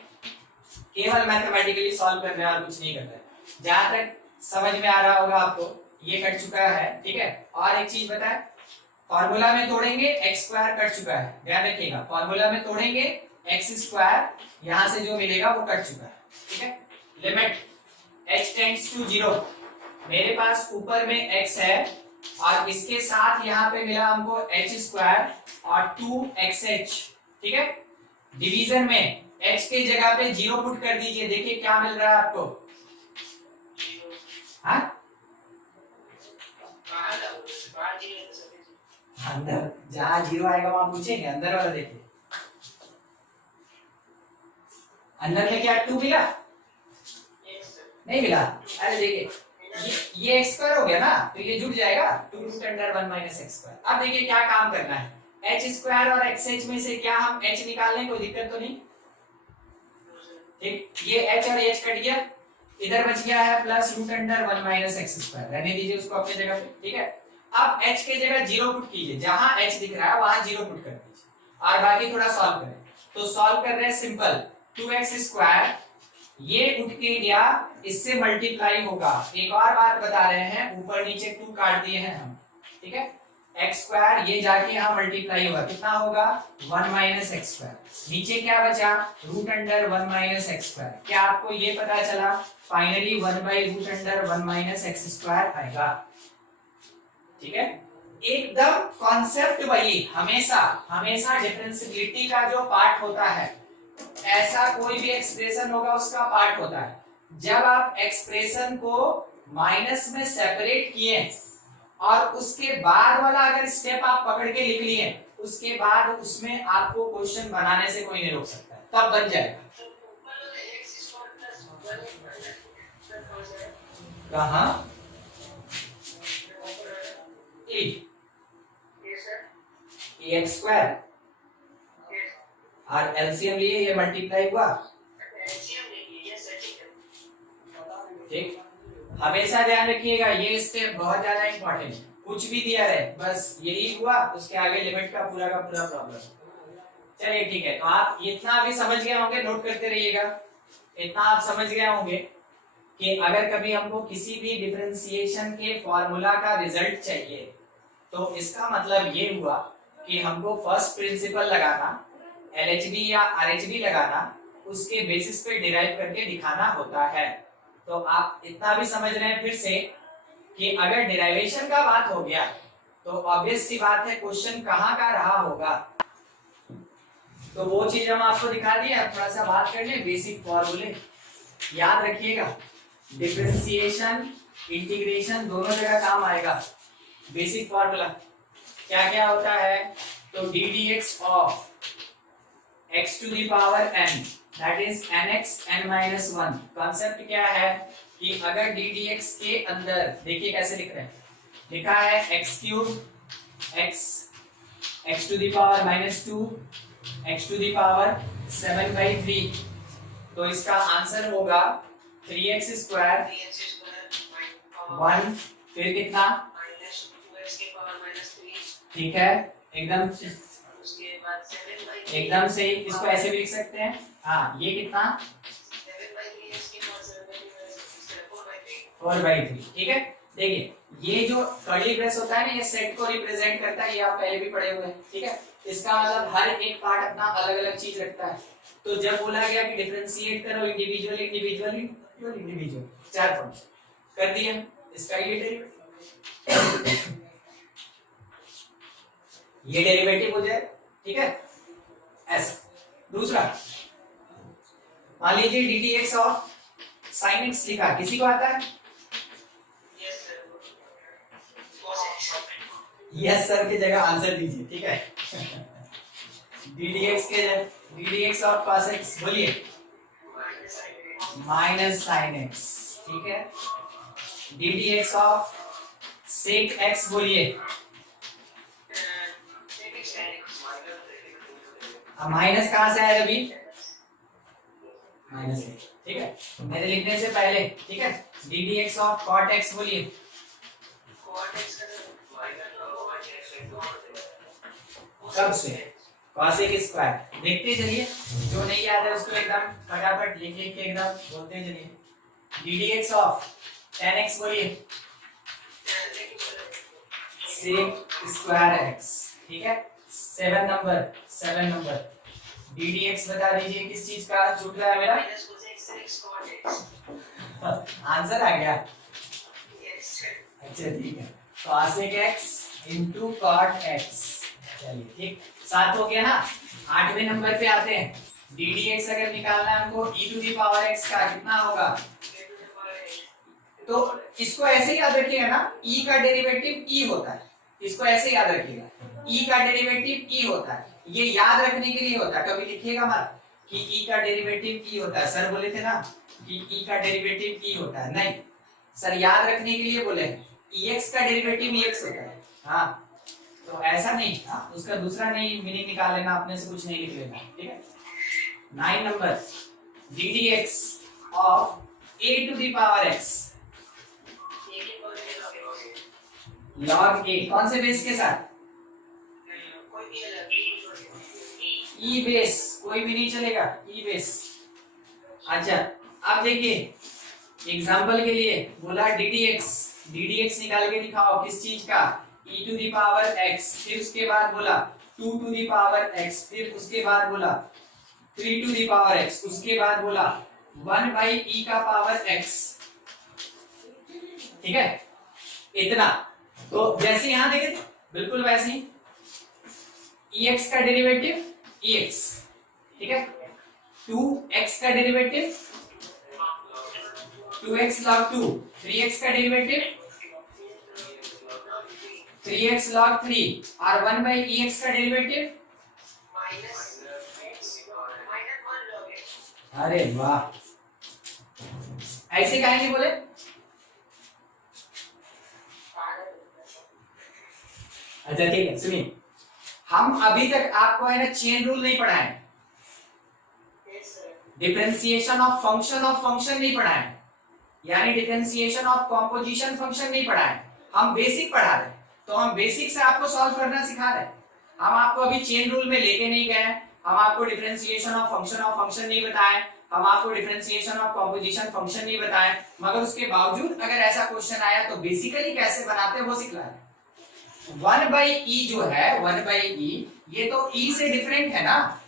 केवल मैथमेटिकली सॉल्व करना है और कुछ नहीं करना है। जहां तक समझ में आ रहा होगा आपको, ये कट चुका है, ठीक है। और एक चीज बताएं, फॉर्मूला में तोड़ेंगे x स्क्वायर कट चुका है, ध्यान रखिएगा, फॉर्मूला में तोड़ेंगे x स्क्वायर, यहां से जो मिलेगा वो कट चुका है, ठीक है। लिमिट h टेंड्स टू 0, मेरे पास ऊपर में x है और इसके साथ यहाँ पे मिला हमको h स्क्वायर और 2xh, ठीक है। डिवीजन में h के जगह पे 0 पुट कर दीजिए, देखिए क्या मिल रहा है आपको, हाँ अंदर जहां 0 आएगा वहां पूछेंगे, अंदर वाला देखिए, अंदर में क्या 2 मिला, नहीं मिला, अरे देखिए ये x स्क्वायर हो गया ना, तो ये जुड़ जाएगा 2 root under 1 minus x square. अब देखिए क्या काम करना है, h स्क्वायर और xh में से क्या हम h निकाल लें, कोई दिक्कत तो नहीं, ठीक, ये h और h कट गया, इधर बच गया है plus root under 1 minus x square, रहने दीजिए उसको अपनी जगह पे, ठीक है। अब h के जगह 0 पुट कीजिए, जहां h दिख रहा है वहां 0 पुट कर दीजिए और बाकी थोड़ा सॉल्व करें। तो सॉल्व कर रहे हैं सिंपल, 2x स्क्वायर ये उठ के गया, इससे मल्टीप्लाई होगा, एक और बात बता रहे हैं, ऊपर नीचे 2 काट दिए हैं हम, ठीक है। एक्स स्क्वायर ये जाके यहाँ मल्टीप्लाई होगा, कितना होगा 1 माइनस एक्स स्क्वायर, नीचे क्या बचा root under 1 minus x square, क्या आपको ये पता चला, finally 1 by root under 1 minus x square आएगा, ठीक है। एकदम कॉन्सेप्ट वही, हमेशा हमेशा डिफरेंशिएबिलिटी का जो पार्ट होता है, ऐसा कोई भी एक्सप्रेशन होगा उसका पार्ट होता है, जब आप एक्सप्रेशन को माइनस में सेपरेट किए और उसके बाद वाला अगर स्टेप आप पकड़ के लिख लिए, उसके बाद उसमें आपको क्वेश्चन बनाने से कोई नहीं रोक सकता, तब बन जाएगा। कहाँ एक्स स्क्वायर और एलसीएम लिए, ये मल्टीप्लाई हुआ, ठीक। हमेशा ध्यान रखिएगा ये स्टेप बहुत ज्यादा इंपॉर्टेंट है, कुछ भी दिया रहे बस यही हुआ, उसके आगे लिमिट का पूरा प्रॉब्लम। चलिए ठीक है, तो आप इतना भी समझ गए होंगे, नोट करते रहिएगा, इतना आप समझ गए होंगे कि अगर कभी हमको किसी भी डिफरेंशिएशन के फॉर्मूला का रिजल्ट चाहिए तो इसका मतलब ये हुआ कि हमको फर्स्ट प्रिंसिपल लगाना, एलएचबी या आरएचबी लगाना, उसके बेसिस पे डिराइव करके दिखाना होता है। तो आप इतना भी समझ रहे हैं फिर से कि अगर डिराइवेशन का बात हो गया तो ऑब्वियस सी बात है क्वेश्चन कहाँ का रहा होगा। तो वो चीज हम आपको दिखा दिए। अब थोड़ा सा बात कर ले बेसिक फॉर्मूले। याद रखिएगा डिफरेंशिएशन इंटीग्रेशन दोनों जगह काम आएगा। बेसिक फॉर्मूला क्या क्या होता है, तो d d x of x to the power n that is nx n-1। Concept क्या है कि अगर डी डी एक्स के अंदर देखिए कैसे लिख रहे हैं, लिखा है x cube x to the power -2 x to the power 7/3, तो इसका आंसर होगा 3x स्क्वायर 1 फिर कितना, ठीक है एकदम एकदम सही। इसको ऐसे भी लिख सकते हैं, हाँ ये कितना 4/3, ठीक है। देखिए ये जो कर्ली ब्रेस होता है ना, ये सेट को रिप्रेजेंट करता है, ये आप पहले भी पढ़े हुए हैं, ठीक है। इसका मतलब हर एक पार्ट अपना अलग अलग चीज रखता है। तो जब बोला गया कि डिफरेंशिएट करो इंडिविजुअली इंडिविजुअली इंडिविजुअल, 4 फॉर्म्स कर दिया, इसका ये डेरिवेटिव हो जाए, ठीक है ऐसा। दूसरा मान लीजिए D T x of sign x लिखा, किसी को आता है? यस सर की जगह आंसर दीजिए, ठीक है। डी डी एक्स के d d x of cos x बोलिए माइनस साइन एक्स, ठीक है। D d x of sec x बोलिए माइनस कहां से आया अभी, माइनस, ठीक है मेरे लिखने से पहले, ठीक है। D d x of cot x बोलिए कब से, कॉसेक स्क्वायर। देखते चलिए, जो नहीं याद है उसको एकदम फटाफट लिख लिख के एकदम बोलते चलिए। D d x of tan x बोलिए सेक स्क्वायर एक्स, ठीक है। 7 नंबर डी डी एक्स बता दीजिए किस चीज का छूट रहा है मेरा, आंसर आ गया, अच्छा ठीक है। cosec x into cot x, चलिए ठीक, 7 हो गया ना। 8वें नंबर पे आते हैं, डी डी एक्स अगर निकालना है हमको e to the power x का कितना होगा, तो इसको ऐसे ही याद रखिएगा ना, e का डेरिवेटिव e होता है, इसको ऐसे याद रखिएगा, e का डेरिवेटिव e होता है, ये याद रखने के लिए होता है, कभी लिखिएगा मत कि e का डेरिवेटिव e होता है। सर बोले थे ना कि e का डेरिवेटिव e होता है, नहीं सर याद रखने के लिए बोले ex का डेरिवेटिव ex होता है, हाँ तो ऐसा नहीं, हाँ उसका दूसरा नहीं मीनिंग निकाल लेना, अपने से कुछ नहीं लिख लेना, ठीक है। 9 number d d x of a to the power x log a, कौन से बेस के साथ, ई बेस, कोई भी नहीं चलेगा, ई बेस। अच्छा अब देखिए एग्जांपल के लिए बोला डी डी एक्स निकाल के दिखाओ किस चीज का, e to the power x, फिर उसके बाद बोला 2 टू दी पावर x, फिर उसके बाद बोला 3 टू दी पावर x, उसके बाद बोला 1/e का पावर x, ठीक है इतना। तो जैसे यहां देखे बिल्कुल वैसे ही ex का डेरिवेटिव ex, ठीक है। 2x का डेरिवेटिव 2x log 2, 3x का डेरिवेटिव 3x log 3 और 1/ex का डेरिवेटिव, अरे वाह ऐसे काहे नहीं बोले, अच्छा ठीक है सुनिए, हम अभी तक आपको है ना चेन रूल नहीं पढ़ाए, डिफरेंशिएशन ऑफ फंक्शन नहीं पढ़ाए, यानी डिफरेंशिएशन ऑफ कॉम्पोजिशन फंक्शन नहीं पढ़ाए, हम बेसिक पढ़ा रहे। तो हम बेसिक से आपको सॉल्व करना सिखा रहे हैं, हम आपको अभी चेन रूल में लेके नहीं गए, हम आपको डिफरेंशिएशन ऑफ फंक्शन नहीं बताए, हम आपको डिफरेंशिएशन ऑफ कॉम्पोजिशन फंक्शन नहीं बताए, मगर उसके बावजूद अगर ऐसा क्वेश्चन आया तो बेसिकली कैसे बनाते हैं वो सिखला रहे। 1/e जो है 1/e ये तो e से डिफरेंट है ना,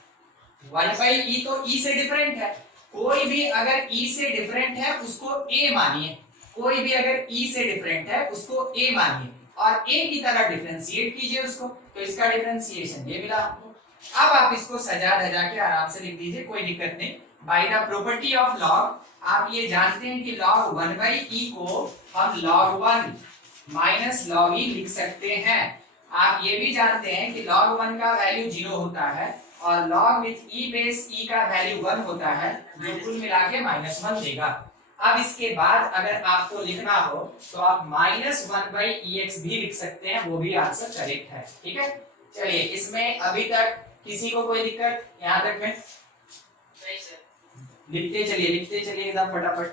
1/e तो e से डिफरेंट है, कोई भी अगर e से डिफरेंट है उसको a मानिए, कोई भी अगर e से डिफरेंट है उसको a मानिए। और a की तरह डिफरेंशिएट कीजिए उसको, तो इसका डिफरेंशिएशन ये मिला आपको। अब आप इसको सजा धजा के आराम से लिख दीजिए, कोई दिक्कत नहीं। By the property of log आप ये जानते हैं कि log 1/e को हम log 1 माइनस log e लिख सकते हैं। आप ये भी जानते हैं कि log 1 का वैल्यू 0 होता है और log with e base e का वैल्यू 1 होता है, जो कुल मिला के -1 देगा। अब इसके बाद अगर आपको लिखना हो तो आप -1/ex भी लिख सकते हैं, वो भी आंसर करेक्ट है। ठीक है, चलिए इसमें अभी तक किसी को कोई दिक्कत यहाँ तक में? नहीं सर। लिखते चलिए एकदम फटाफट।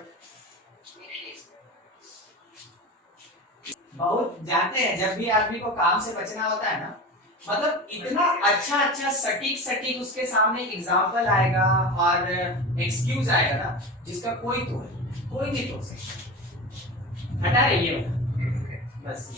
बहुत जानते हैं जब भी आदमी को काम से बचना होता है ना, मतलब इतना अच्छा सटीक उसके सामने एग्जाम्पल आएगा और एक्सक्यूज आएगा ना, जिसका कोई नहीं तोड़ सकता। हटा रही है बस।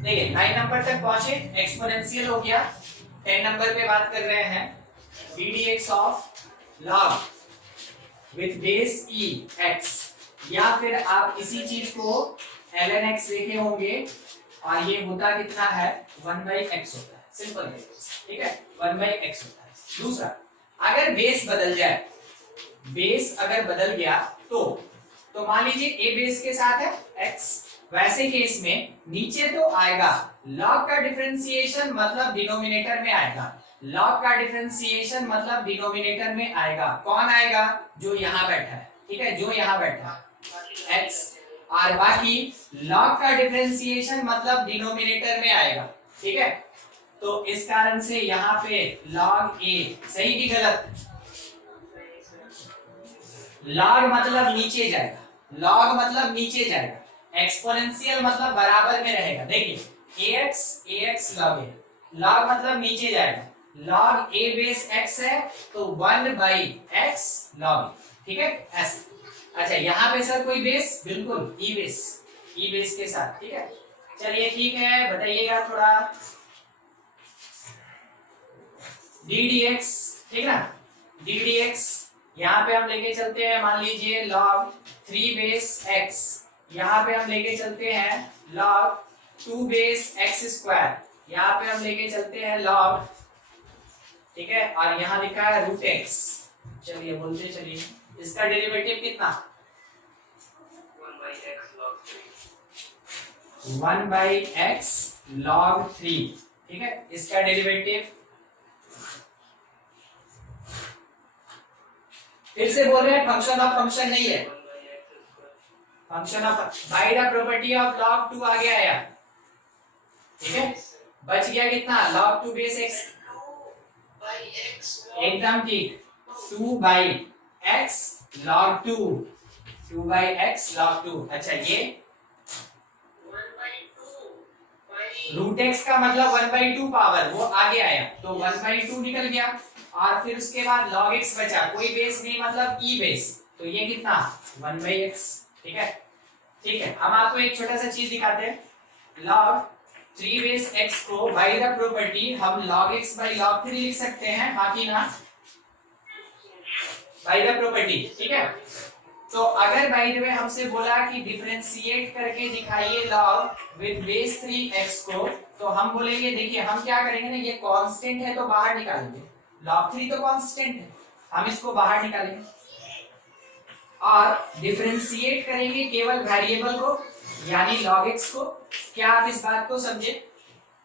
देखिए 9 नंबर तक पहुंचे, एक्सपोनेंशियल हो गया। 10 नंबर पे बात कर रहे हैं ddx of log with base e x, या फिर आप इसी चीज को ln x देखे होंगे और ये होता कितना है 1/x होता है, सिंपल है। ठीक है, 1/x होता है। दूसरा, अगर बेस बदल जाए, बेस अगर बदल गया तो मान लीजिए a बेस के साथ है x, वैसे केस में नीचे तो आएगा log का डिफरेंशिएशन मतलब डिनोमिनेटर में आएगा, log का डिफरेंशिएशन मतलब डिनोमिनेटर में आएगा। कौन आएगा? जो यहाँ बैठा है। ठीक है, जो यहाँ बैठा है x, और बाकी log का डिफरेंशिएशन मतलब डिनोमिनेटर में आएगा। ठीक है, तो इस कारण से यहाँ पे log a, सही कि गलत? log मतलब नीचे जाएगा, log मतलब नीचे जाएगा, एक्सपोनेंशियल मतलब बराबर में रहेगा। देखिए ax log a, log मतलब नीचे जाएगा, log a बेस x है तो 1/x log a। ठीक है, ऐसे। अच्छा, यहाँ पे सर कोई बेस? बिल्कुल e बेस के साथ। ठीक है, चलिए ठीक है, बताइएगा थोड़ा ddx। ठीक है ना, ddx यहाँ पे हम लेके चलते हैं, मान लीजिए log 3 बेस x, यहाँ पे हम लेके चलते हैं log 2 बेस x स्क्वायर, यहाँ पे हम लेके चलते हैं log, ठीक है, और यहाँ लिखा है √x। चलिए बोलते चलिए, इसका डेरिवेटिव कितना? 1/x log 3। ठीक है, इसका डेरिवेटिव फिर से बोल रहे हैं, फंक्शन ऑफ फंक्शन नहीं है, function of by the property of log 2 आगे आया। ठीक है, बच गया कितना? log 2 बेस x, एकदम ठीक, 2/x log 2, 2/x log 2। अच्छा, ये √x का मतलब 1/2 पावर, वो आगे आया तो 1/2 निकल गया, और फिर उसके बाद log x बचा, कोई बेस नहीं मतलब e बेस, तो ये कितना? 1/x। ठीक है, ठीक है, हम आपको एक छोटा सा चीज दिखाते हैं। log 3 बेस x को बाय द प्रॉपर्टी हम log x by log 3 लिख सकते हैं, हाँ कि ना? By the property. ठीक है, तो अगर बाय द वे हमसे बोला कि डिफरेंशिएट करके दिखाइए log विद बेस 3x को, तो हम बोलेंगे, देखिए हम क्या करेंगे ना, ये कांस्टेंट है तो बाहर निकालेंगे, log 3 तो कांस्टेंट है, हम इसको बाहर निकालेंगे और डिफरेंशिएट करेंगे केवल वेरिएबल को, यानी log x को। क्या आप इस बात को समझे?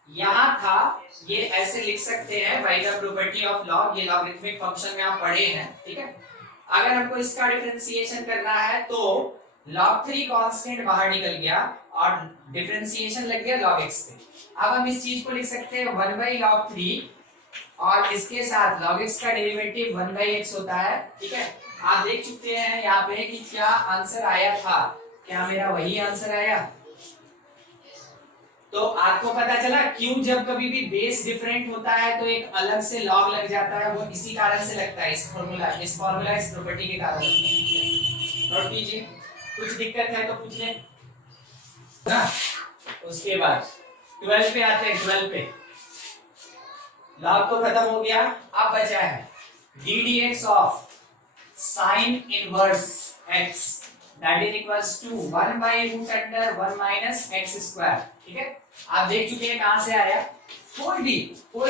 यहाँ था, ये ऐसे लिख सकते हैं by the property of log, ये लॉगरिथमिक फंक्शन में आप पढ़े हैं। ठीक है, अगर हमको इसका डिफरेंशिएशन करना है तो log 3 कांस्टेंट बाहर निकल गया और डिफरेंशिएशन लग गया log x पे। अब हम इस चीज को लिख सकते हैं 1/log 3 और इसके साथ log x का डेरिवेटिव 1/x होता है। ठीक है, आप देख चुके हैं यहाँ पे कि क्या आंसर आया था, क्या मेरा वही आंसर आया? तो आपको पता चला क्यों जब कभी भी बेस डिफरेंट होता है तो एक अलग से लॉग लग जाता है, वो इसी कारण से लगता है, इस फॉर्मूला इस प्रॉपर्टी के कारण। नोट कीजिए, कुछ दिक्कत है तो पूछ लें ना। उसके बाद 12 पे आते हैं, 12 पे लॉग तो खत्म हो गया, अब बचा है d d x of sine inverse x that is equals to 1 by root under 1 minus x square. ठीक है, आप देख चुके हैं कहां से आया। कोई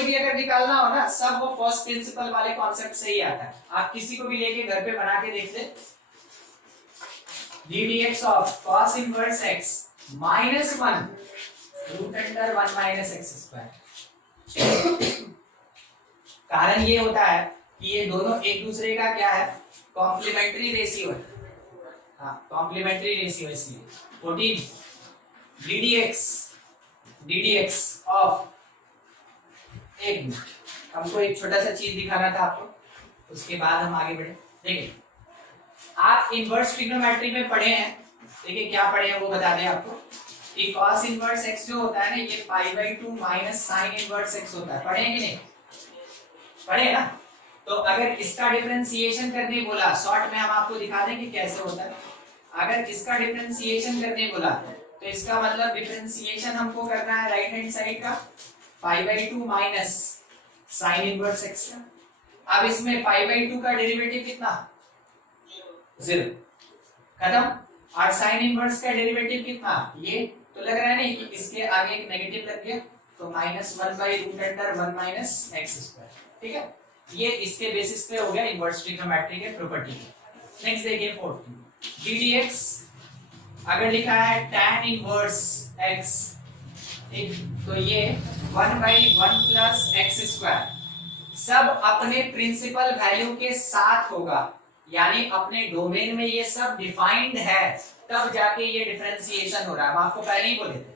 भी अगर निकालना हो ना, सब वो फर्स्ट प्रिंसिपल वाले कॉन्सेप्ट से ही आता है। आप किसी को भी लेके घर पे बना के देख ले। D d x of cos inverse x minus 1 root under 1 minus x square. कारण ये होता है कि ये दोनों एक दूसरे का क्या है, कॉम्प्लीमेंट्री रेशियो है। हाँ, कॉम्प्लीमेंट्री रेशियो, इसलिए 14 डी डी एक्स ऑफ, एक मिनट, हमको एक छोटा सा चीज दिखाना था आपको, उसके बाद हम आगे बढ़े। देखिए, आप इनवर्स ट्रिग्नोमेट्री में पढ़े हैं, देखिए क्या पढ़े हैं वो बता दें आपको। कि cos इनवर्स x जो होता है ना, ये π/2 माइनस साइन इनवर्स x होता है। पढ़े हैं कि नहीं? पढ़े ना? तो अगर इसका डिफरेंशिएशन करने बोला, शॉर्ट में हम आपको दिखा दें कि कैसे होता है। अगर इसका डिफरेंशिएशन करने बोला तो इसका मतलब डिफरेंशिएशन हमको करना है राइट हैंड साइड का π/2 माइनस साइन इनवर्स x का। अब इसमें π/2 का डेरिवेटिव कितना? 0। खत्म। और साइन इनवर्स का डेरिवेटिव कितना? ये तो लग रहा है नहीं कि इसके आगे एक नेगेटिव लग गया, तो -1 by root under 1 minus x square. ठीक है, ये इसके बेसिस पे हो गया इनवर्स ट्रिग्नोमेट्री के प्रॉपर्टी। नेक्स्ट देखिए 14 डी डी एक्स, अगर लिखा है tan इनवर्स x, ठीक, तो ये 1 बाई 1 प्लस एक्स स्क्वायर सब अपने प्रिंसिपल वैल्यू के साथ होगा, यानी अपने डोमेन में ये सब डिफाइंड है, तब जाके ये डिफरेंशिएशन हो रहा है। हम आपको पहले ही बोले थे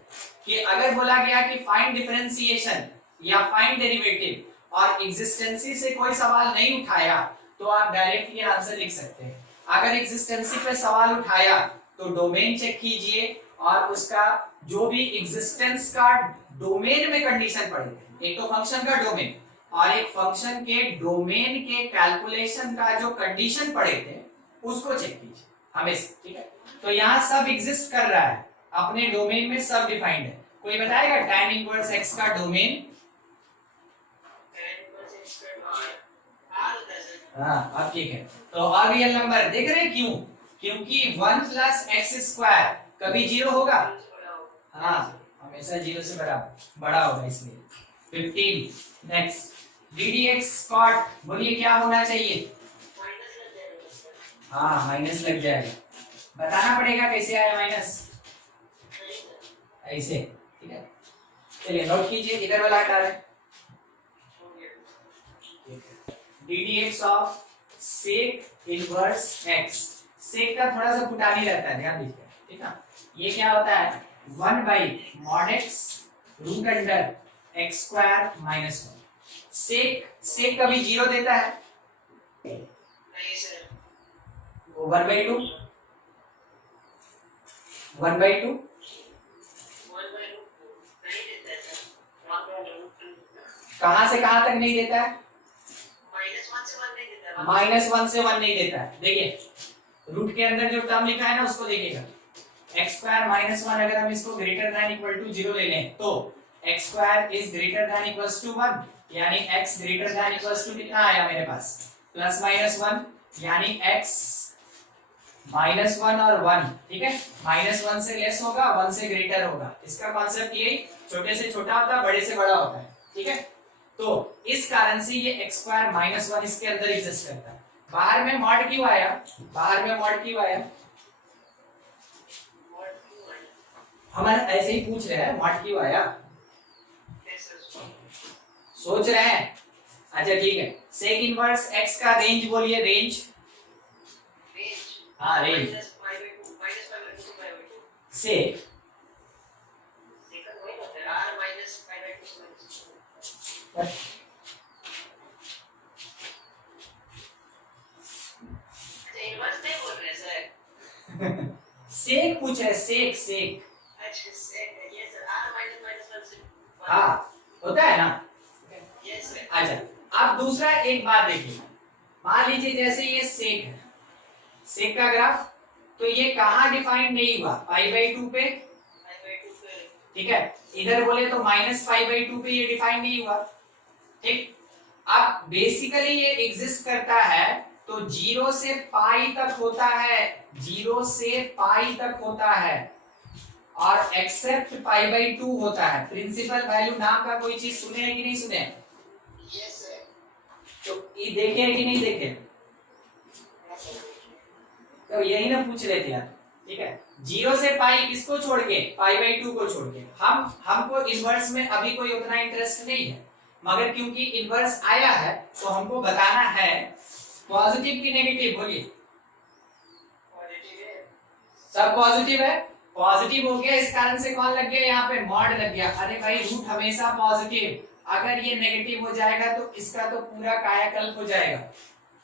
कि अगर बोला गया कि फाइंड डिफरेंशिएशन या फाइंड डेरिवेटिव और एग्जिस्टेंसी से कोई सवाल नहीं उठाया तो आप डायरेक्ट ये आंसर लिख सकते हैं। अगर एग्जिस्टेंसी पे सवाल उठाया तो डोमेन चेक कीजिए और उसका जो भी एग्जिस्टेंस का डोमेन में कंडीशन पड़े, एक तो फंक्शन का डोमेन और एक फंक्शन के डोमेन के कैलकुलेशन का जो कंडीशन पड़े थे उसको चेक कीजिए हमेशा। ठीक है, तो यहाँ सब एग्जिस्ट कर रहा है, अपने डोमेन में सब डिफाइंड है। कोई बताएगा tan इनवर्स x का डोमेन? हाँ, अब ठीक है। तो और रियल नंबर देख रहे हैं क्यों? क्योंकि 1 प्लस एक्स स्क्वायर कभी 0 होगा। हाँ, हमेशा 0 से बड़ा होगा, इसलिए 15। Next d d x cot, बोलिए क्या होना चाहिए? हाँ, माइनस लग जाएगा। बताना पड़ेगा कैसे आया माइनस, ऐसे। ठीक है, चलिए नोट कीजिए, इधर वाला हटा रहे। D d x of sec inverse x, sec का थोड़ा सा फुटानी रहता है, ध्यान दीजिए। ठीक है, ये क्या होता है 1 by mod x root under x square minus 1। Sec कभी 0 देता है? नहीं सर, 1/2 1/2 कहां से कहां तक नहीं देता है? -1 से 1 नहीं देता है। देखिए रूट के अंदर जो टर्म लिखा है ना उसको देखिएगा, एक्स स्क्वायर माइनस 1, अगर हम इसको ग्रेटर दैन इक्वल टू 0 ले लें तो x square is greater than equals to 1, यानी x greater than equals to कितना आया मेरे पास? प्लस माइनस 1, यानी एक्स -1 और 1। ठीक है, -1 से लेस होगा, 1 से ग्रेटर होगा। इसका कॉन्सेप्ट यही, छोटे से छोटा होता है, बड़े से बड़ा होता है। ठीक है, तो इस कारण से ये x स्क्वायर -1 इसके अंदर एग्जिस्ट करता है। बाहर में मॉड क्यों आया? बाहर में मॉड क्यों आया? हमारे ऐसे ही पूछ रहे हैं, मॉड क्यों आया? सोच रहे हैं? अच्छा ठीक है, सेक इनवर्स x का रेंज बोलिए, रेंज। हाँ, रेंज सेक सेक पूछ रहे, सेक। हाँ, होता है ना। अच्छा, अब दूसरा एक बात देखिए, मान लीजिए जैसे ये सेक है, सेक का ग्राफ, तो ये कहाँ डिफाइन नहीं हुआ? π/2 पे। ठीक है, इधर बोले तो -π/2 पे ये डिफाइन नहीं हुआ। ठीक, अब बेसिकली ये एग्जिस्ट करता है तो 0 से पाई तक होता है, 0 से पाई तक होता है और एक्सेप्ट पाई बाई 2 होता है। प्रिंसिपल वैल्यू नाम का कोई चीज सुने है कि नहीं सुने? Yes sir. तो ये देखे है कि नहीं देखे? तो यही ना पूछ रहे थे यार, ठीक है। 0 से पाई किसको छोड़ के? पाई बाई 2 को छोड़ के। हमको इनवर्स में अभी कोई उतना इंटरेस्ट नहीं है, मगर क्योंकि इनवर्स आया है तो हमको बताना है पॉजिटिव की नेगेटिव। बोलिए। पॉजिटिव है। सब पॉजिटिव है। पॉजिटिव हो गया, इस कारण से कौन लग गया यहाँ पे? मॉड लग गया। अरे भाई रूट हमेशा पॉजिटिव, अगर ये नेगेटिव हो जाएगा तो इसका तो पूरा कायाकल्प हो जाएगा,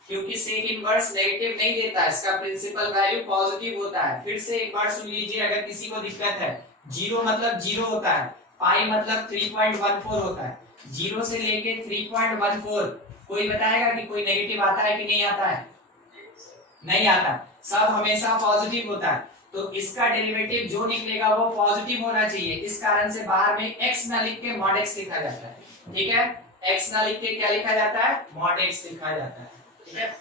क्योंकि सेक इनवर्स नेगेटिव नहीं देता, इसका प्रिंसिपल वैल्यू पॉजिटिव होता है। फिर से एक बार सुन लीजिए, अगर किसी को दिक्कत है, 0 मतलब 0 होता है, पाई मतलब 3.14 होता है। 0 से लेके 3.14 कोई बताएगा कि कोई नेगेटिव आता है कि नहीं आता है? नहीं आता, सब हमेशा पॉजिटिव होता है। तो इसका डेरिवेटिव जो निकलेगा वो पॉजिटिव होना चाहिए। इस कारण से बाहर में x ना लिख के mod x लिखा जाता है, ठीक है। x ना लिख के क्या लिखा जाता है? mod x लिखा जाता है, ठीक है।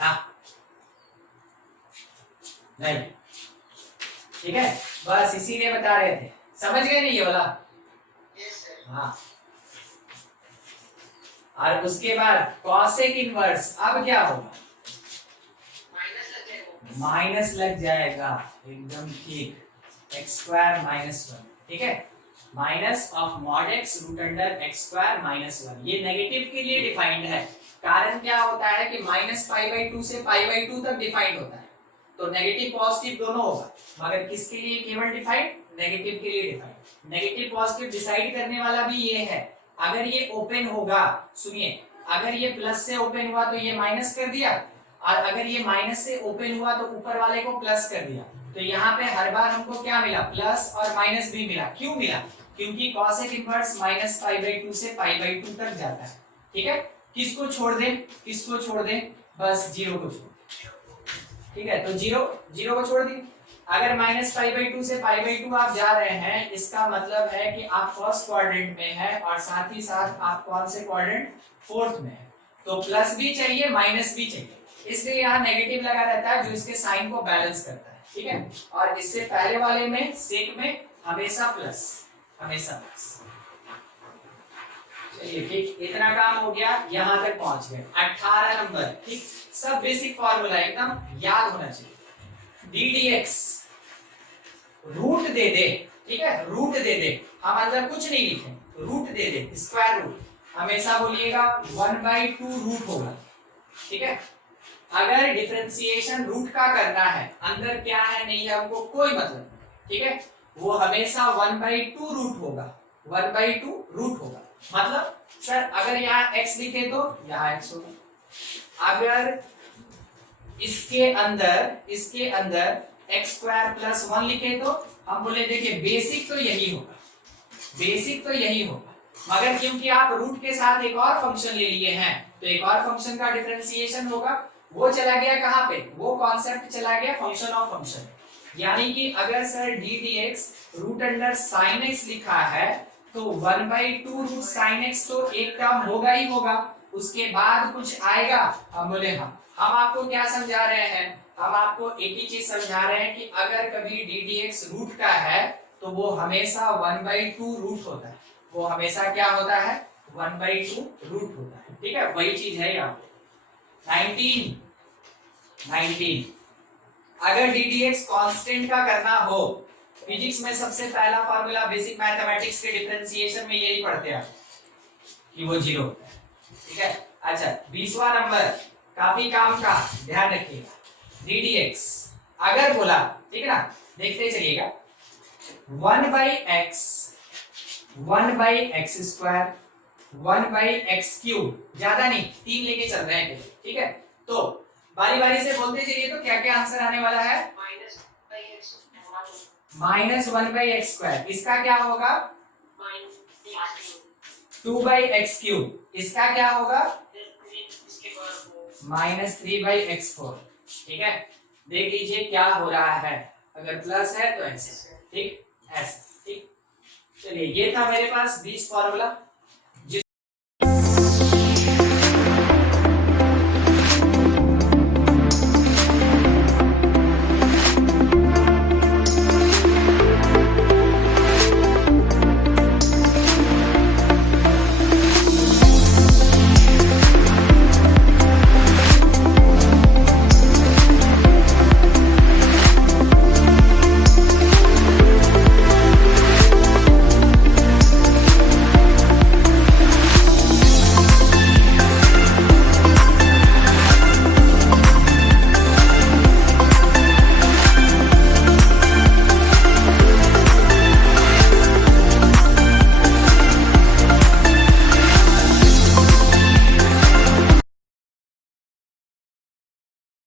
हाँ नहीं, ठीक है, बस इसीलिए बता रहे थे। समझ गए नहीं ये वाला? हाँ। और उसके बाद कॉसेक इनवर्स, अब क्या होगा? माइनस लग जाएगा, एकदम ठीक। एक्स स्क्वायर माइनस 1, ठीक है। Minus of mod x root under x square minus 1, ये नेगेटिव के लिए डिफाइंड है। कारण क्या होता है कि माइनस पाई बाई 2 से पाई बाई 2 तक डिफाइंड होता है, तो नेगेटिव पॉजिटिव दोनों होगा, मगर किसके लिए केवल डिफाइंड? नेगेटिव के लिए डिफाइंड। नेगेटिव पॉजिटिव डिसाइड करने वाला भी ये है। अगर ये ओपन होगा, सुनिए, अगर ये प्लस से ओपन हुआ तो ये माइनस कर दिया, और अगर ये माइनस से ओपन हुआ तो ऊपर वाले को प्लस कर दिया। तो यहाँ पे हर बार हमको क्या मिला? प्लस और माइनस भी मिला। क्यों मिला? क्योंकि cosec inverse minus pi by 2 से पाई बाई 2 तक जाता है, ठीक है। किसको छोड़ दें? किसको छोड़ दें? बस 0 को छोड़ दें, ठीक है। तो 0 को छोड़ दी। अगर माइनस पाई बाई 2 से पाई बाई 2 आप जा रहे हैं, इसका मतलब है कि आप फर्स्ट क्वाड्रेंट में है और साथ ही साथ आप कौन से क्वाड्रेंट? फोर्थ में है। तो प्लस भी चाहिए, माइनस भी चाहिए, इसलिए यहाँ नेगेटिव लगा रहता है जो इसके साइन को बैलेंस करता है, ठीक है। और इससे पहले वाले में सेक में हमेशा प्लस, हमेशा प्लस। चलिए ठीक, इतना काम हो गया, यहां तक पहुंच गए। 18 नंबर, ठीक। सब बेसिक फॉर्मूला एकदम याद होना चाहिए। डी डी एक्स रूट दे दे, ठीक है, रूट दे दे, हम अंदर कुछ नहीं लिखे, रूट दे दे, स्क्वायर रूट हमेशा बोलिएगा 1/2 रूट होगा, ठीक है। अगर डिफरेंशिएशन रूट का करना है, अंदर क्या है नहीं है हमको कोई मतलब, ठीक है, वो हमेशा 1/2 रूट होगा, 1/2 रूट होगा। मतलब सर अगर यहाँ x लिखे तो यहाँ x होगा, अगर इसके अंदर x स्क्वायर प्लस 1 लिखे तो हम बोले देखिए बेसिक तो यही होगा, बेसिक तो यही होगा, मगर क्योंकि आप रूट के साथ एक और फंक्शन ले लिए हैं तो एक और फंक्शन का डिफरेंशिएशन होगा। वो चला गया कहाँ पे? वो कॉन्सेप्ट चला गया फंक्शन ऑफ फंक्शन। यानी कि अगर sir d d x root under sine x लिखा है तो 1/2 रूट साइन एक्स तो एक टर्म होगा ही होगा, उसके बाद कुछ आएगा। हम बोले हम आपको क्या समझा रहे हैं? हम आपको एक ही चीज समझा रहे हैं कि अगर कभी डी डी एक्स रूट का है तो वो हमेशा 1/2 रूट होता है, वो हमेशा क्या होता है? 1/2 रूट होता है, ठीक है। वही चीज है यहाँ पे। 19 अगर डी डी एक्स कॉन्स्टेंट का करना हो, फिजिक्स में सबसे पहला फार्मूला बेसिक मैथमेटिक्स के डिफरेंशिएशन में यही पढ़ते हैं कि वो 0 होता है, ठीक है। अच्छा 20वां नंबर काफी काम का, ध्यान रखिएगा। डी डी एक्स अगर बोला, ठीक है ना, देखते चलिएगा, 1/x स्क्वायर 1/x क्यूब, ज्यादा नहीं 3 लेके चल रहे हैं, ठीक है। तो बारी बारी से बोलते चलिए तो क्या क्या आंसर आने वाला है? -1/x स्क्वायर, इसका क्या होगा? 2/x क्यूब, इसका क्या होगा? -3/x4, ठीक है। देख लीजिए क्या हो रहा है, अगर प्लस है तो ऐसे, ठीक, ऐसे, ठीक। चलिए ये था मेरे पास 20 फॉर्मूला।